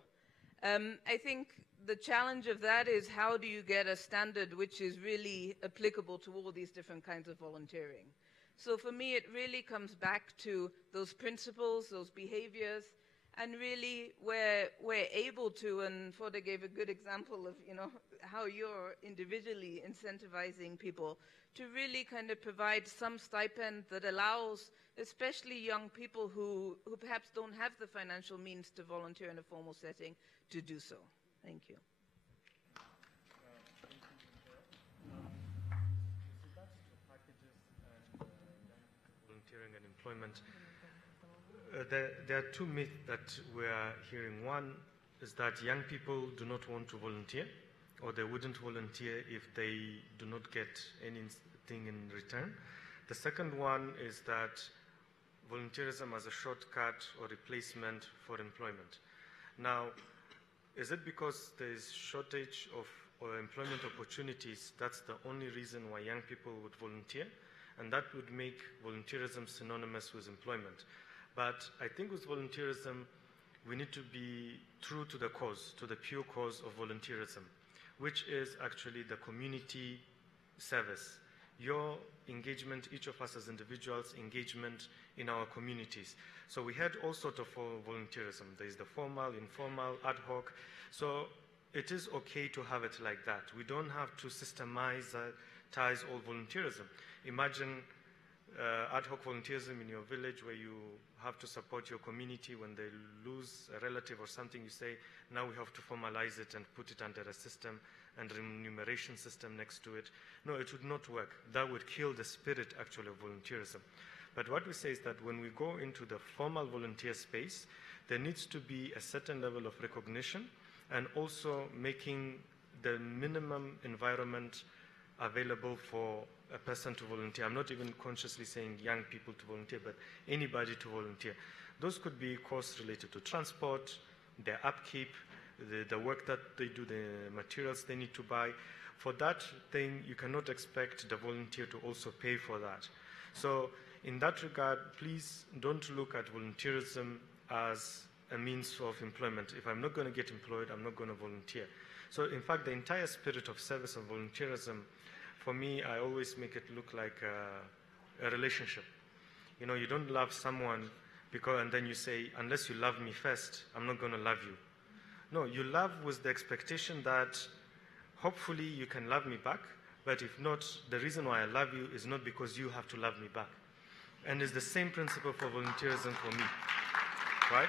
I think the challenge of that is how do you get a standard which is really applicable to all these different kinds of volunteering? So for me, it really comes back to those principles, those behaviors, and really we're able to, and Fode gave a good example of, you know, how you're individually incentivizing people to really kind of provide some stipend that allows especially young people who perhaps don't have the financial means to volunteer in a formal setting to do so. Thank you. Volunteering and employment. There are 2 myths that we are hearing. One is that young people do not want to volunteer, or they wouldn't volunteer if they do not get anything in return. The second one is that volunteerism as a shortcut or replacement for employment. Now, is it because there is shortage of employment opportunities that's the only reason why young people would volunteer? And that would make volunteerism synonymous with employment. But I think with volunteerism, we need to be true to the cause, to the pure cause of volunteerism, which is actually the community service. Your engagement, each of us as individuals, engagement in our communities. So we had all sorts of volunteerism. There is the formal, informal, ad hoc. So it is okay to have it like that. We don't have to systemize all volunteerism. Imagine ad hoc volunteerism in your village where you have to support your community when they lose a relative or something. You say, now we have to formalize it and put it under a system and remuneration system next to it. No, it would not work. That would kill the spirit actually of volunteerism. But what we say is that when we go into the formal volunteer space, there needs to be a certain level of recognition and also making the minimum environment available for a person to volunteer. I'm not even consciously saying young people to volunteer, but anybody to volunteer. Those could be costs related to transport, their upkeep, the work that they do, the materials they need to buy. For that thing, you cannot expect the volunteer to also pay for that. So in that regard, please don't look at volunteerism as a means of employment. If I'm not going to get employed, I'm not going to volunteer. So in fact, the entire spirit of service and volunteerism, for me, I always make it look like a relationship. You know, you don't love someone and then you say, unless you love me first, I'm not going to love you. No, you love with the expectation that hopefully you can love me back, but if not, the reason why I love you is not because you have to love me back. And it's the same principle for volunteerism for me, right?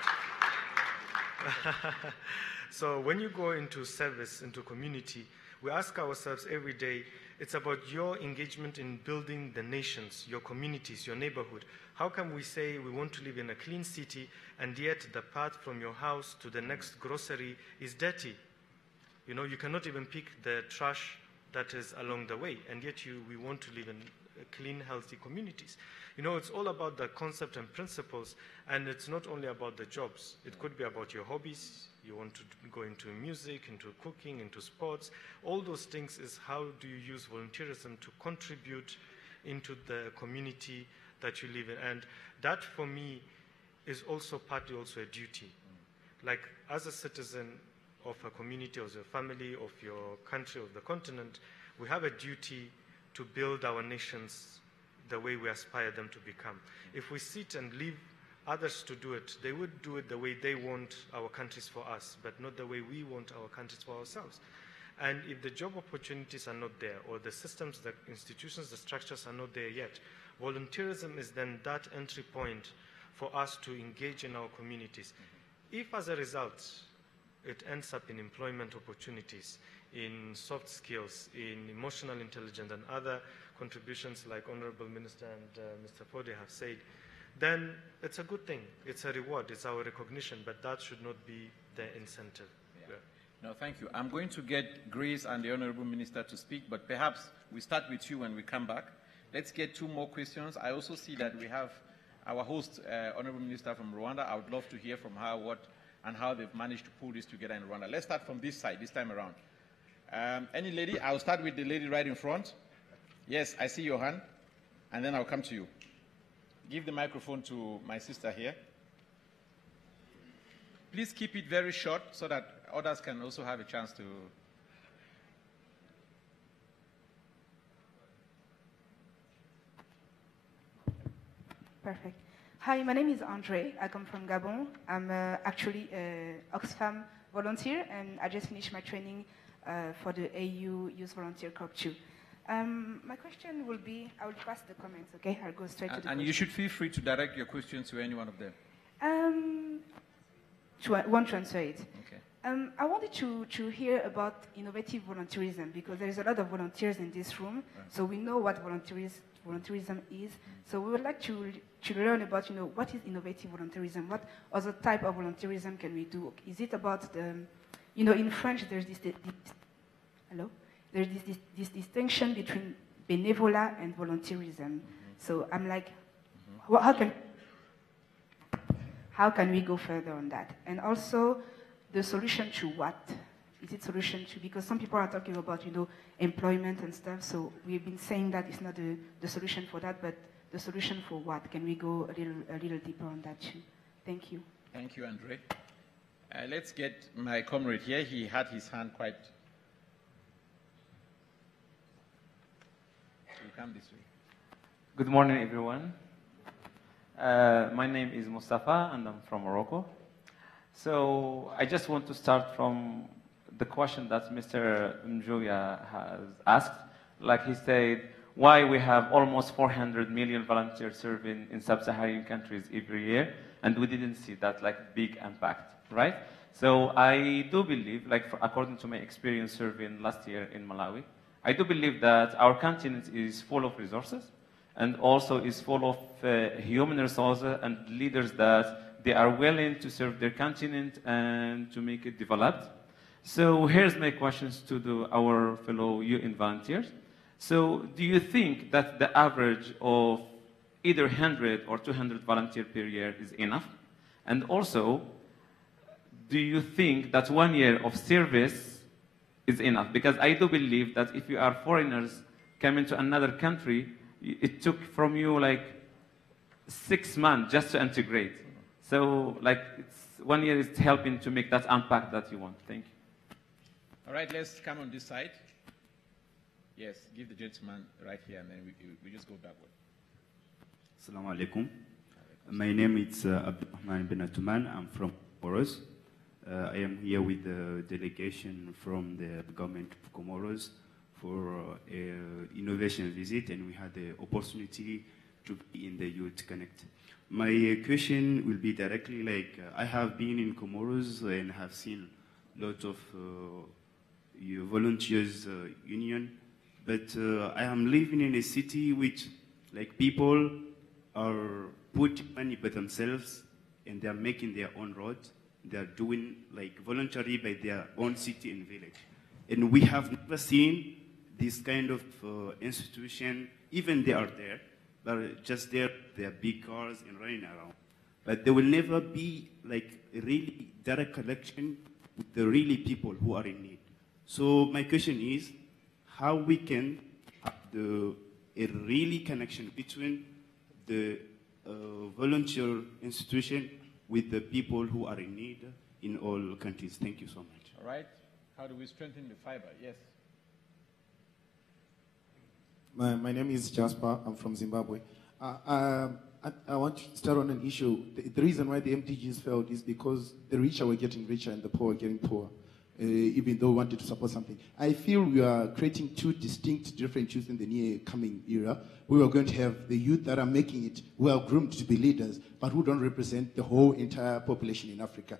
So when you go into service, into community, we ask ourselves every day, it's about your engagement in building the nations, your communities, your neighborhood. How can we say we want to live in a clean city and yet the path from your house to the next grocery is dirty? You know, you cannot even pick the trash that is along the way, and yet we want to live in clean, healthy communities. You know, it's all about the concept and principles, and it's not only about the jobs. It could be about your hobbies. You want to go into music, into cooking, into sports. All those things is how do you use volunteerism to contribute into the community that you live in. And that, for me, is also partly also a duty. Like, as a citizen of a community, of a family, of your country, of the continent, we have a duty to build our nations the way we aspire them to become. If we sit and leave others to do it, they would do it the way they want our countries for us, but not the way we want our countries for ourselves. And if the job opportunities are not there, or the systems, the institutions, the structures are not there yet, volunteerism is then that entry point for us to engage in our communities. If, as a result, it ends up in employment opportunities, in soft skills, in emotional intelligence, and other contributions like Honorable Minister and Mr. Fode have said, then it's a good thing. It's a reward. It's our recognition, but that should not be the incentive. Yeah. No, thank you. I'm going to get Grace and the Honorable Minister to speak, but perhaps we start with you when we come back. Let's get 2 more questions. I also see that we have our host, Honorable Minister from Rwanda. I would love to hear from her how they've managed to pull this together in Rwanda. Let's start from this side this time around. Any lady? I'll start with the lady right in front. Yes, I see your hand, and then I'll come to you. Give the microphone to my sister here. Please keep it very short so that others can also have a chance to. Perfect. Hi, my name is Andre. I come from Gabon. I'm actually an Oxfam volunteer, and I just finished my training for the AU Youth Volunteer Corps 2. My question will be, I will pass the comments, okay? I'll go straight to the question. And you should feel free to direct your questions to any one of them. Want to answer it. Okay. I wanted to hear about innovative volunteerism, because there is a lot of volunteers in this room, so we know what volunteerism is. So we would like to learn about, what is innovative volunteerism? What other type of volunteerism can we do? Is it about the, in French there's this distinction between benevola and volunteerism. So I'm like, how can we go further on that? And also, the solution to what? Is it solution to, because some people are talking about, employment and stuff, so we've been saying that it's not the solution for that, but the solution for what? Can we go a little deeper on that too? Thank you. Thank you, Andre. Let's get my comrade here. He had his hand quite. You come this way. Good morning, everyone. My name is Mustafa, and I'm from Morocco. So I just want to start from the question that Mr. Mjoya has asked. Like he said, why we have almost 400 million volunteers serving in sub-Saharan countries every year, and we didn't see that big impact, right? So I do believe, according to my experience serving last year in Malawi, I do believe that our continent is full of resources, and also is full of human resources and leaders that they are willing to serve their continent and to make it developed. So here's my questions to our fellow UN volunteers. So do you think that the average of either 100 or 200 volunteers per year is enough? And also, do you think that 1 year of service is enough? Because I do believe that if you are foreigners coming to another country, it took from you like 6 months just to integrate. So like 1 year is helping to make that impact that you want. Thank you. All right, let's come on this side. Yes, give the gentleman right here, and then we just go backward. Assalamu alaikum. My name is Abdurrahman bin Atuman. I'm from Comoros. I am here with the delegation from the government of Comoros for an innovation visit, and we had the opportunity to be in the Youth Connect. My question will be directly like, I have been in Comoros and have seen lots of volunteers union, but I am living in a city which like people are putting money by themselves and they are making their own roads. They are doing like voluntary by their own city and village. And we have never seen this kind of institution, even they are there, but just there, they are big cars and running around. But there will never be like a really direct connection with the really people who are in need. So my question is, how we can have a really connection between the volunteer institution with the people who are in need in all countries. Thank you so much. All right. How do we strengthen the fiber? Yes. My name is Jasper. I'm from Zimbabwe. I want to start on an issue. The reason why the MDGs failed is because the richer were getting richer and the poor were getting poorer, even though we wanted to support something. I feel we are creating two distinct different youth in the near coming era. We are going to have the youth that are making it well groomed to be leaders, but who don't represent the whole entire population in Africa.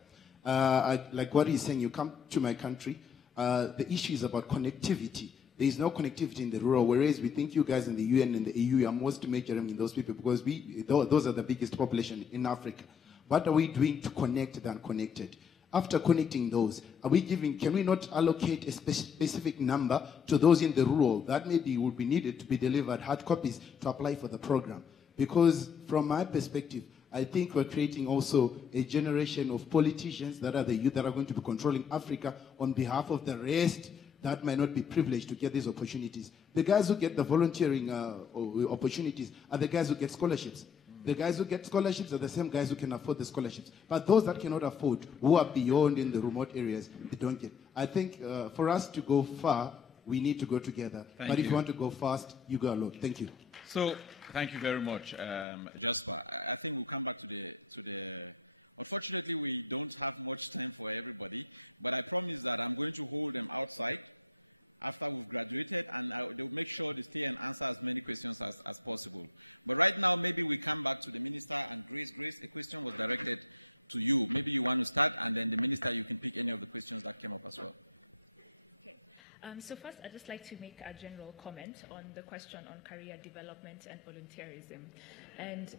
Like what he's saying, you come to my country, the issue is about connectivity. There is no connectivity in the rural, whereas we think you guys in the UN and the EU are most majoring in those people because those are the biggest population in Africa. What are we doing to connect the unconnected? After connecting those, can we not allocate a specific number to those in the rural that maybe would be needed to be delivered hard copies to apply for the program? Because from my perspective, I think we're creating also a generation of politicians that are the youth that are going to be controlling Africa on behalf of the rest that might not be privileged to get these opportunities. The guys who get the volunteering opportunities are the guys who get scholarships. The guys who get scholarships are the same guys who can afford the scholarships. But those that cannot afford, who are beyond in the remote areas, they don't get. I think for us to go far, we need to go together. But if you want to go fast, you go alone. Thank you. So, thank you very much, Jasper. I think we'll come back to the. Unfortunately, we don't have much time for everybody, but I promise that I'm going to hold them outside after we've graduated, and they'll make sure they stay and answer as many questions as possible. But right now, maybe we come back to the Minister and Grace. Grace, a question was directed to you. Maybe you want to start, and then the Minister, you can pick any of the questions that came up as well. So first, I'd just like to make a general comment on the question on career development and volunteerism. And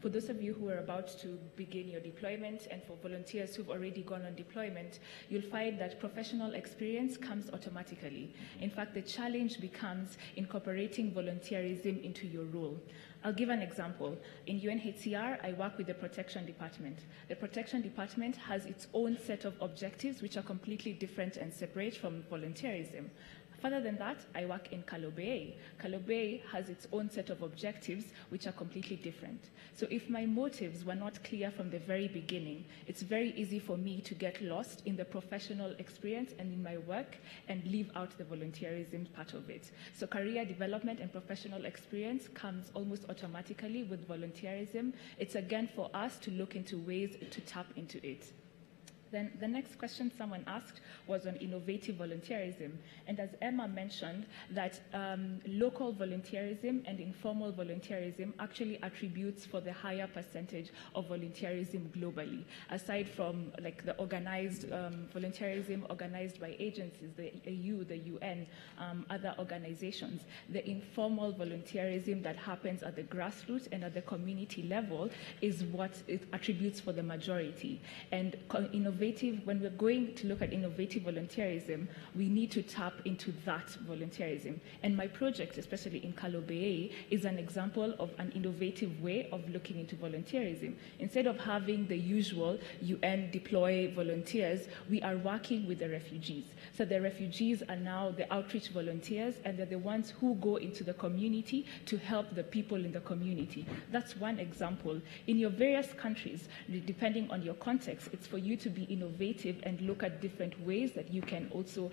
for those of you who are about to begin your deployment, and for volunteers who've already gone on deployment, you'll find that professional experience comes automatically. In fact, the challenge becomes incorporating volunteerism into your role. I'll give an example. In UNHCR, I work with the Protection Department. The Protection Department has its own set of objectives which are completely different and separate from volunteerism. Further than that, I work in Kalobey. Kalobey has its own set of objectives which are completely different. So if my motives were not clear from the very beginning, it's very easy for me to get lost in the professional experience and in my work and leave out the volunteerism part of it. So career development and professional experience comes almost automatically with volunteerism. It's again for us to look into ways to tap into it. Then the next question someone asked was on innovative volunteerism. And as Emma mentioned, that local volunteerism and informal volunteerism actually attributes for the higher percentage of volunteerism globally, aside from like the organized volunteerism organized by agencies, the EU, the UN, other organizations. The informal volunteerism that happens at the grassroots and at the community level is what it attributes for the majority. And innovative when we're going to look at innovative volunteerism, we need to tap into that volunteerism. And my project, especially in Kalobeye, is an example of an innovative way of looking into volunteerism. Instead of having the usual UN deploy volunteers, we are working with the refugees. So the refugees are now the outreach volunteers, and they're the ones who go into the community to help the people in the community. That's one example. In your various countries, depending on your context, it's for you to be innovative and look at different ways that you can also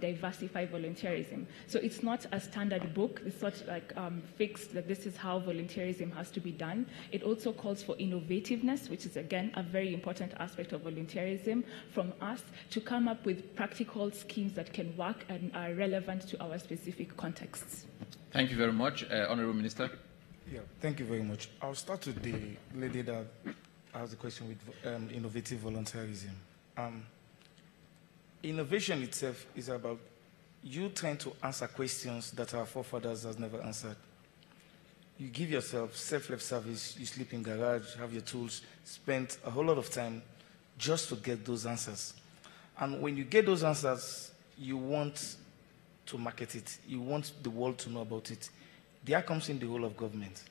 diversify volunteerism. So it's not a standard book. It's not like fixed that this is how volunteerism has to be done. It also calls for innovativeness, which is, again, a very important aspect of volunteerism from us to come up with practical schemes that can work and are relevant to our specific contexts. Thank you very much. Honorable Minister. Yeah, thank you very much. I'll start with the lady that asked the question with innovative volunteerism. Innovation itself is about you trying to answer questions that our forefathers has never answered. You give yourself self-led service, you sleep in garage, have your tools, spend a whole lot of time just to get those answers. And when you get those answers, you want to market it. You want the world to know about it. There comes in the role of government.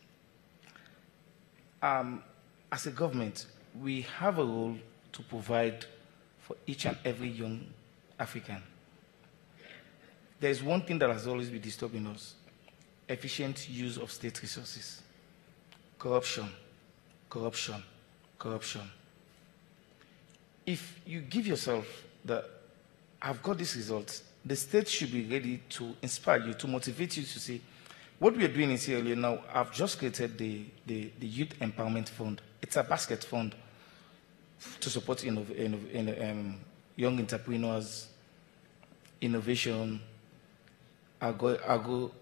As a government, we have a role to provide for each and every young African. There's one thing that has always been disturbing us: efficient use of state resources. Corruption, corruption, corruption. If you give yourself that, I've got this result, the state should be ready to inspire you, to motivate you to say, what we are doing in Sierra Leone now, I've just created the Youth Empowerment Fund. It's a basket fund to support young entrepreneurs, innovation, agriculture.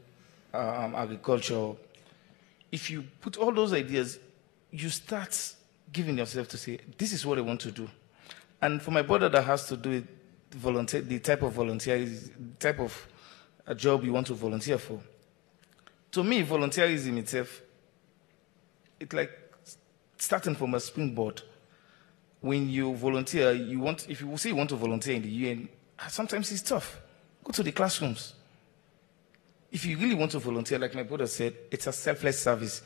If you put all those ideas, you start giving yourself to say, this is what I want to do. And for my brother that has to do it, the type of a job you want to volunteer for. To me, volunteerism itself, it's like starting from a springboard. When you volunteer, if you say you want to volunteer in the UN, sometimes it's tough. Go to the classrooms. If you really want to volunteer, like my brother said, it's a selfless service.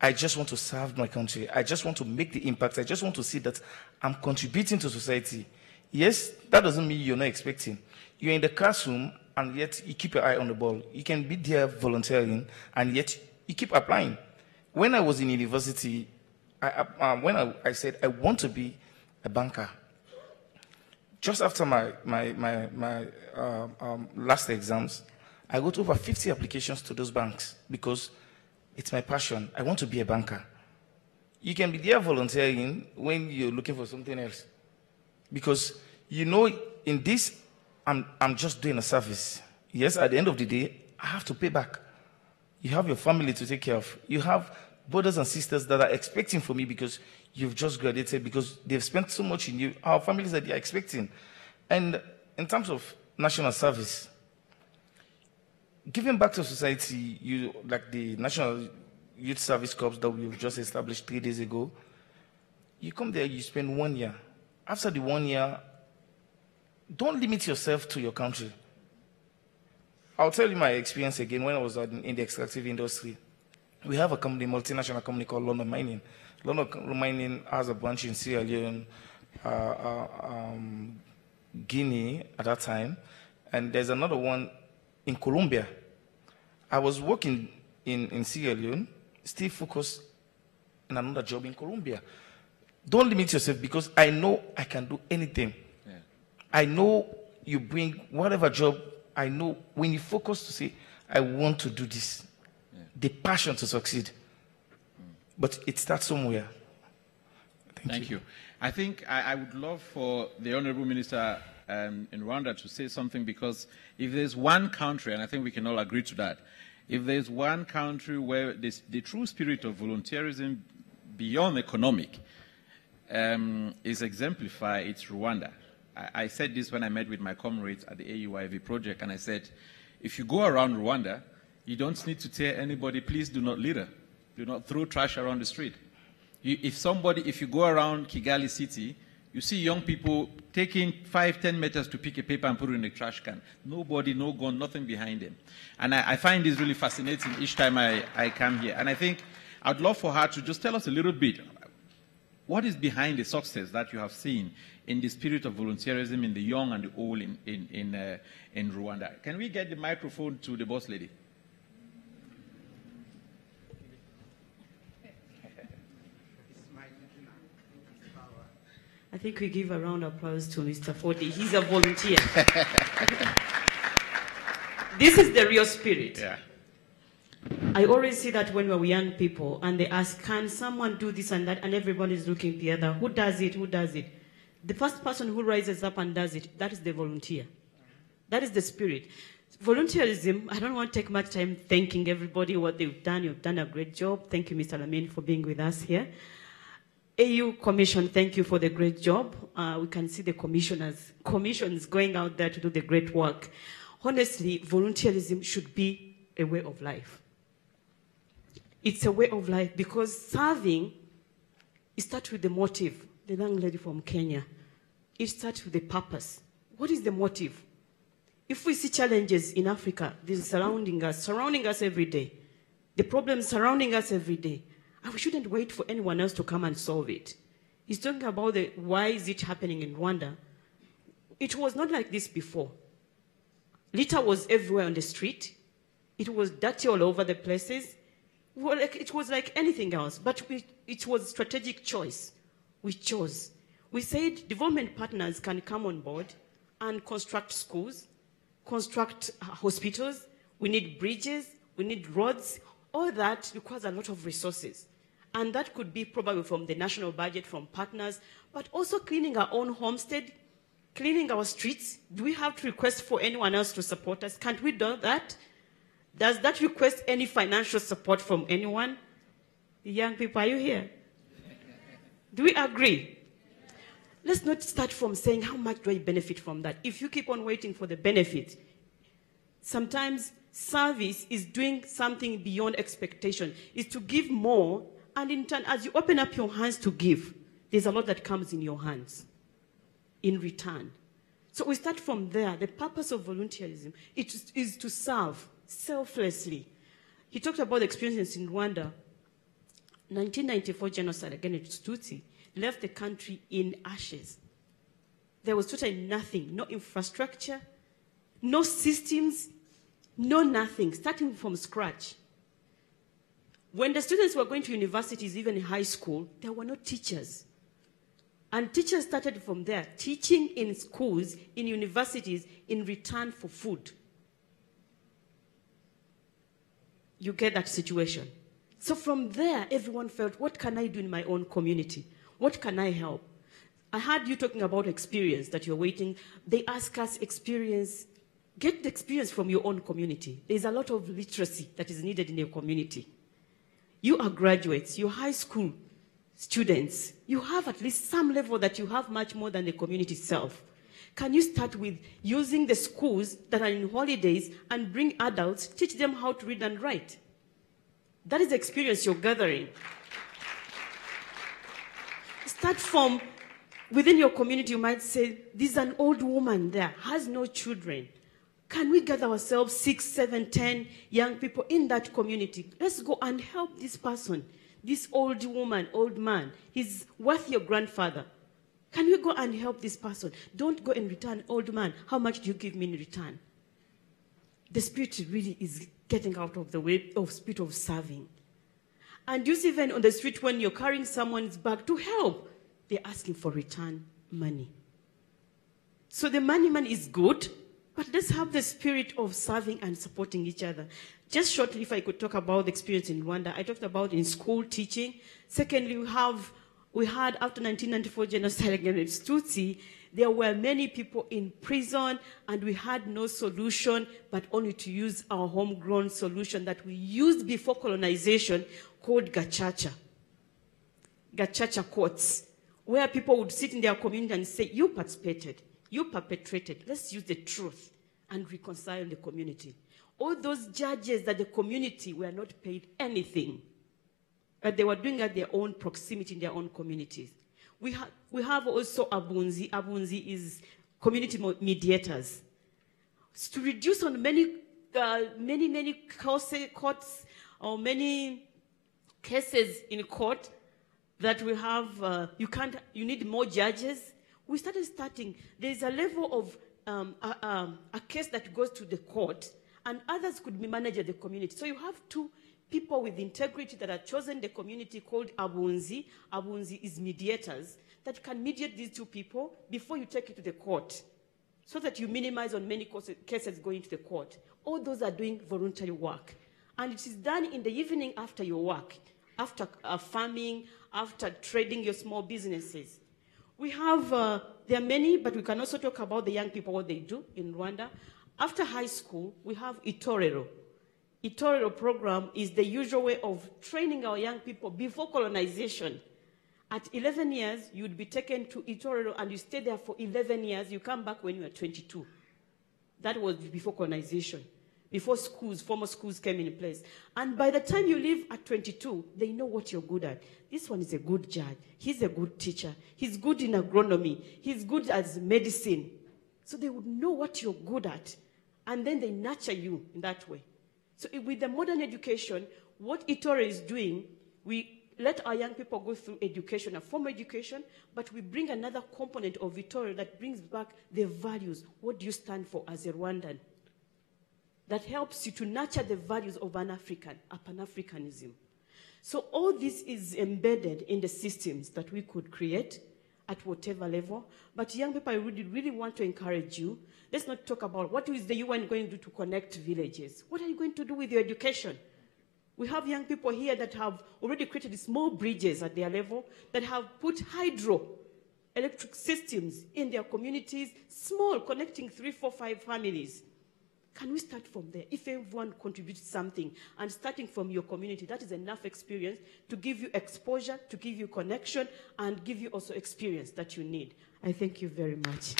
I just want to serve my country. I just want to make the impact. I just want to see that I'm contributing to society. Yes, that doesn't mean you're not expecting. You're in the classroom, and yet you keep your eye on the ball. You can be there volunteering, and yet you keep applying. When I was in university, when I said I want to be a banker, just after my last exams, I got over 50 applications to those banks because it's my passion. I want to be a banker. You can be there volunteering when you're looking for something else. Because, you know, in this, I'm just doing a service. Yes, at the end of the day, I have to pay back. You have your family to take care of. You have brothers and sisters that are expecting from me because you've just graduated, because they've spent so much in you. Our families that they're expecting. And in terms of national service, giving back to society, like the National Youth Service Corps that we've just established 3 days ago, you come there, you spend 1 year. After the 1 year, don't limit yourself to your country. I'll tell you my experience again when I was in the extractive industry. We have a company, multinational company called London Mining. London Mining has a branch in Sierra Leone, Guinea at that time, and there's another one in Colombia. I was working in Sierra Leone, still focused on another job in Colombia. Don't limit yourself, because I know I can do anything. Yeah. I know you bring whatever job. I know when you focus to say, I want to do this, yeah, the passion to succeed. But it starts somewhere. Thank you. I think I would love for the Honorable Minister in Rwanda to say something, because if there's one country, and I think we can all agree to that, if there's one country where the true spirit of volunteerism beyond economic is exemplified, it's Rwanda. I said this when I met with my comrades at the AUIV project, and I said, if you go around Rwanda, you don't need to tell anybody, please do not litter. Do not throw trash around the street. If you go around Kigali city, You see young people taking 5-10 meters to pick a paper and put it in a trash can. Nobody, no gun, nothing behind them. And I find this really fascinating each time I come here. And I think I'd love for her to just tell us a little bit, what is behind the success that you have seen in the spirit of volunteerism in the young and the old in Rwanda? Can we get the microphone to the boss lady? I think we give a round of applause to Mr. Fodi. He's a volunteer. This is the real spirit. Yeah. I always see that when we're young people and they ask, can someone do this and that? And everybody's looking the other. Who does it? Who does it? The first person who rises up and does it, that is the volunteer. That is the spirit. Volunteerism, I don't want to take much time thanking everybody what they've done. You've done a great job. Thank you, Mr. Lamin, for being with us here. AU Commission, thank you for the great job. We can see the commissions going out there to do the great work. Honestly, volunteerism should be a way of life. It's a way of life because serving, it starts with the motive. The young lady from Kenya, it starts with the purpose. What is the motive? If we see challenges in Africa, this is surrounding us every day. The problems surrounding us every day. And we shouldn't wait for anyone else to come and solve it. He's talking about why is it happening in Rwanda. It was not like this before. Litter was everywhere on the street. It was dirty all over the places. Well, it was like anything else, but it was a strategic choice. We chose. We said development partners can come on board and construct schools, construct hospitals. We need bridges, we need roads. All that requires a lot of resources. And that could be probably from the national budget, from partners, but also cleaning our own homestead, cleaning our streets. Do we have to request for anyone else to support us? Can't we do that? Does that request any financial support from anyone? The young people, are you here? Do we agree? Let's not start from saying, how much do I benefit from that? If you keep on waiting for the benefit, sometimes service is doing something beyond expectation, is to give more, and in turn, as you open up your hands to give, there's a lot that comes in your hands in return. So we start from there. The purpose of volunteerism is to serve selflessly. He talked about the experiences in Rwanda. 1994 genocide against Tutsi left the country in ashes. There was totally nothing, no infrastructure, no systems, no nothing, starting from scratch. When the students were going to universities, even in high school, there were no teachers. And teachers started from there, teaching in schools, in universities, in return for food. You get that situation. So from there, everyone felt, what can I do in my own community? What can I help? I heard you talking about experience, that you're waiting. They ask us experience. Get the experience from your own community. There's a lot of literacy that is needed in your community. You are graduates, you're high school students. You have at least some level that you have much more than the community itself. Can you start with using the schools that are in holidays and bring adults, teach them how to read and write? That is the experience you're gathering. Start from within your community. You might say, this is an old woman there, has no children. Can we gather ourselves 6, 7, 10 young people in that community? Let's go and help this person, this old woman, old man. He's worth your grandfather. Can we go and help this person? Don't go in return, old man. How much do you give me in return? The spirit really is getting out of the way of spirit of serving. And you see, even on the street, when you're carrying someone's bag to help, they're asking for return money. So the money is good, but let's have the spirit of serving and supporting each other. Just shortly, if I could talk about the experience in Rwanda, I talked about in school teaching. Secondly, we had after 1994 genocide against Tutsi, there were many people in prison, and we had no solution but only to use our homegrown solution that we used before colonization, called gachacha. Gachacha courts, where people would sit in their community and say, you participated, you perpetrated, let's use the truth and reconcile the community. All those judges that the community were not paid anything, but they were doing at their own proximity in their own communities. We have also Abunzi. Abunzi is community mediators. To reduce on many courts or many cases in court that we have, you need more judges. We starting, there's a level of a case that goes to the court and others could be managed at the community. So you have two people with integrity that are chosen the community called Abunzi. Abunzi is mediators that can mediate these two people before you take it to the court, so that you minimize on many cases going to the court. All those are doing voluntary work. And it is done in the evening after your work, after farming, after trading your small businesses. We have, there are many, but we can also talk about the young people, what they do in Rwanda. After high school, we have Itorero. Itorero program is the usual way of training our young people before colonization. At 11 years, you would be taken to Itorero and you stay there for 11 years. You come back when you are 22. That was before colonization, before schools, formal schools came in place. And by the time you leave at 22, they know what you're good at. This one is a good judge. He's a good teacher. He's good in agronomy. He's good as medicine. So they would know what you're good at. And then they nurture you in that way. So with the modern education, what Itore is doing, we let our young people go through education, a formal education, but we bring another component of Itore that brings back the values. What do you stand for as a Rwandan? That helps you to nurture the values of an African, a Pan-Africanism. So all this is embedded in the systems that we could create at whatever level. But young people, I really want to encourage you. Let's not talk about what is the UN going to do to connect villages. What are you going to do with your education? We have young people here that have already created small bridges at their level, that have put hydroelectric systems in their communities, small, connecting 3, 4, 5 families. Can we start from there? If everyone contributes something, and starting from your community, that is enough experience to give you exposure, to give you connection, and give you also experience that you need. I thank you very much.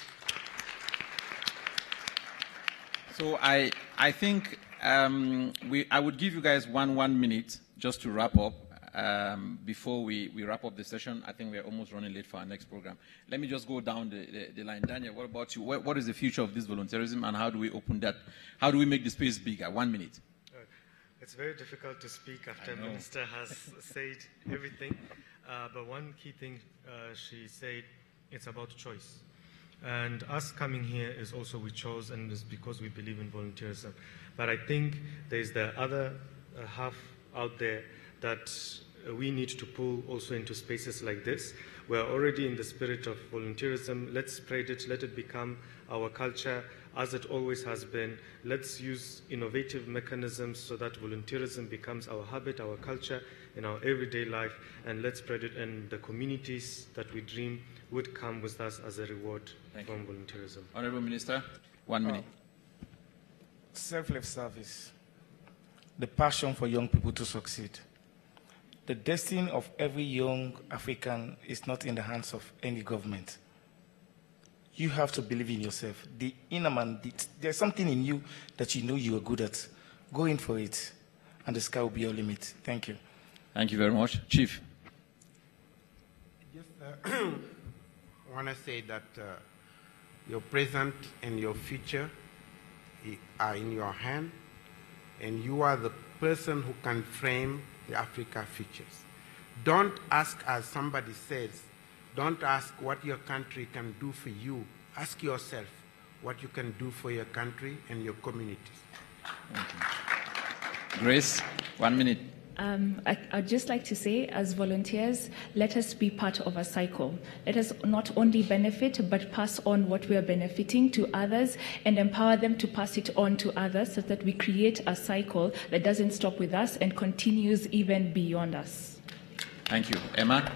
So I think I would give you guys one minute just to wrap up. Before we wrap up the session, I think we're almost running late for our next program. Let me just go down the line. Daniel, what about you? What is the future of this volunteerism, and how do we open that? How do we make the space bigger? 1 minute. It's very difficult to speak after the Minister has said everything. But one key thing she said, it's about choice. And us coming here is also we chose, and it's because we believe in volunteerism. But I think there's the other half out there that we need to pull also into spaces like this. We're already in the spirit of volunteerism. Let's spread it, let it become our culture as it always has been. Let's use innovative mechanisms so that volunteerism becomes our habit, our culture in our everyday life, and let's spread it, and the communities that we dream would come with us as a reward from volunteerism. Honorable Minister, 1 minute. Selfless service, the passion for young people to succeed. The destiny of every young African is not in the hands of any government. You have to believe in yourself. The inner man, there's something in you that you know you are good at. Go in for it, and the sky will be your limit. Thank you. Thank you very much. Chief. Just I want to say that your present and your future are in your hand, and you are the person who can frame the Africa futures. Don't ask, as somebody says, don't ask what your country can do for you. Ask yourself what you can do for your country and your communities. Thank you. Grace, 1 minute. I'd just like to say, as volunteers, let us be part of a cycle. Let us not only benefit, but pass on what we are benefiting to others and empower them to pass it on to others, so that we create a cycle that doesn't stop with us and continues even beyond us. Thank you. Emma?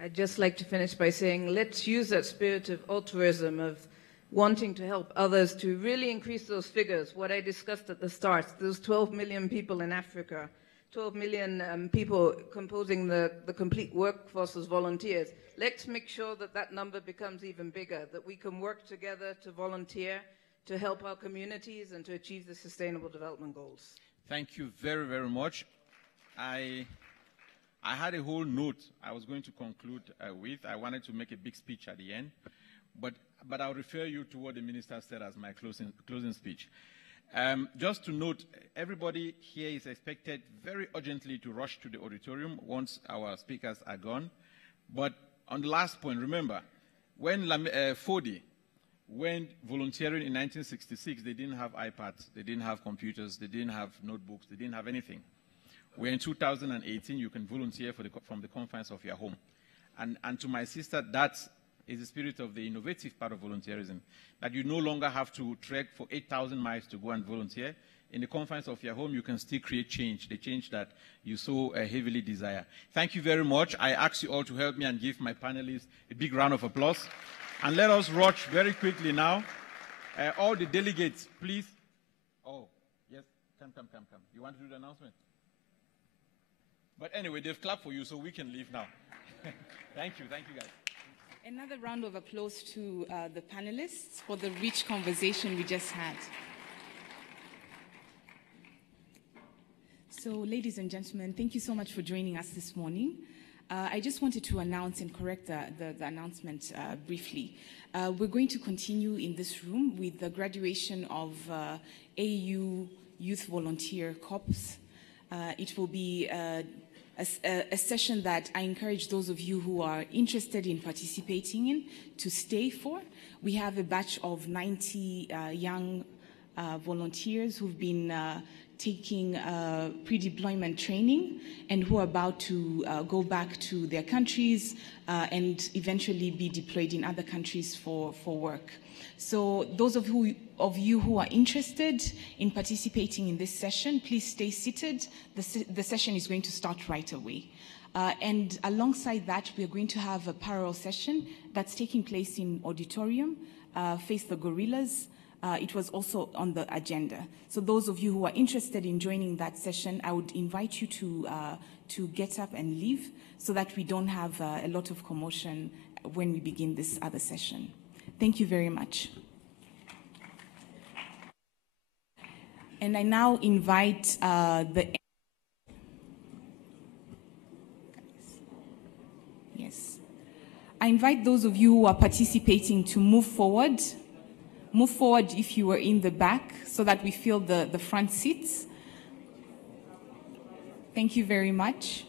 I'd just like to finish by saying, let's use that spirit of altruism, of wanting to help others, to really increase those figures, what I discussed at the start, those 12 million people in Africa, 12 million people composing the complete workforce as volunteers. Let's make sure that that number becomes even bigger, that we can work together to volunteer, to help our communities, and to achieve the Sustainable Development Goals. Thank you very, very much. I had a whole note I was going to conclude with. I wanted to make a big speech at the end, but I'll refer you to what the minister said as my closing speech. Just to note, everybody here is expected very urgently to rush to the auditorium once our speakers are gone. But on the last point, remember, when Fodi went volunteering in 1966, they didn't have iPads, they didn't have computers, they didn't have notebooks, they didn't have anything. We're in 2018, you can volunteer from the confines of your home. And to my sister, that is the spirit of the innovative part of volunteerism, that you no longer have to trek for 8,000 miles to go and volunteer. In the confines of your home, you can still create change, the change that you so heavily desire. Thank you very much. I ask you all to help me and give my panelists a big round of applause. And let us rush very quickly now. All the delegates, please. Oh, yes, come. You want to do the announcement? But anyway, they've clapped for you, so we can leave now. Thank you guys. Another round of applause to the panelists for the rich conversation we just had. So, ladies and gentlemen, thank you so much for joining us this morning. I just wanted to announce and correct the announcement briefly. We're going to continue in this room with the graduation of AU Youth Volunteer Corps. It will be a session that I encourage those of you who are interested in participating in to stay for. We have a batch of 90 young volunteers who've been taking pre-deployment training and who are about to go back to their countries and eventually be deployed in other countries for work. So those of you who are interested in participating in this session, please stay seated. The session is going to start right away. And alongside that, we are going to have a parallel session that's taking place in auditorium, Face the Gorillas. It was also on the agenda. So those of you who are interested in joining that session, I would invite you to get up and leave so that we don't have a lot of commotion when we begin this other session. Thank you very much. And I now invite Yes. I invite those of you who are participating to move forward. Move forward if you are in the back so that we fill the front seats. Thank you very much.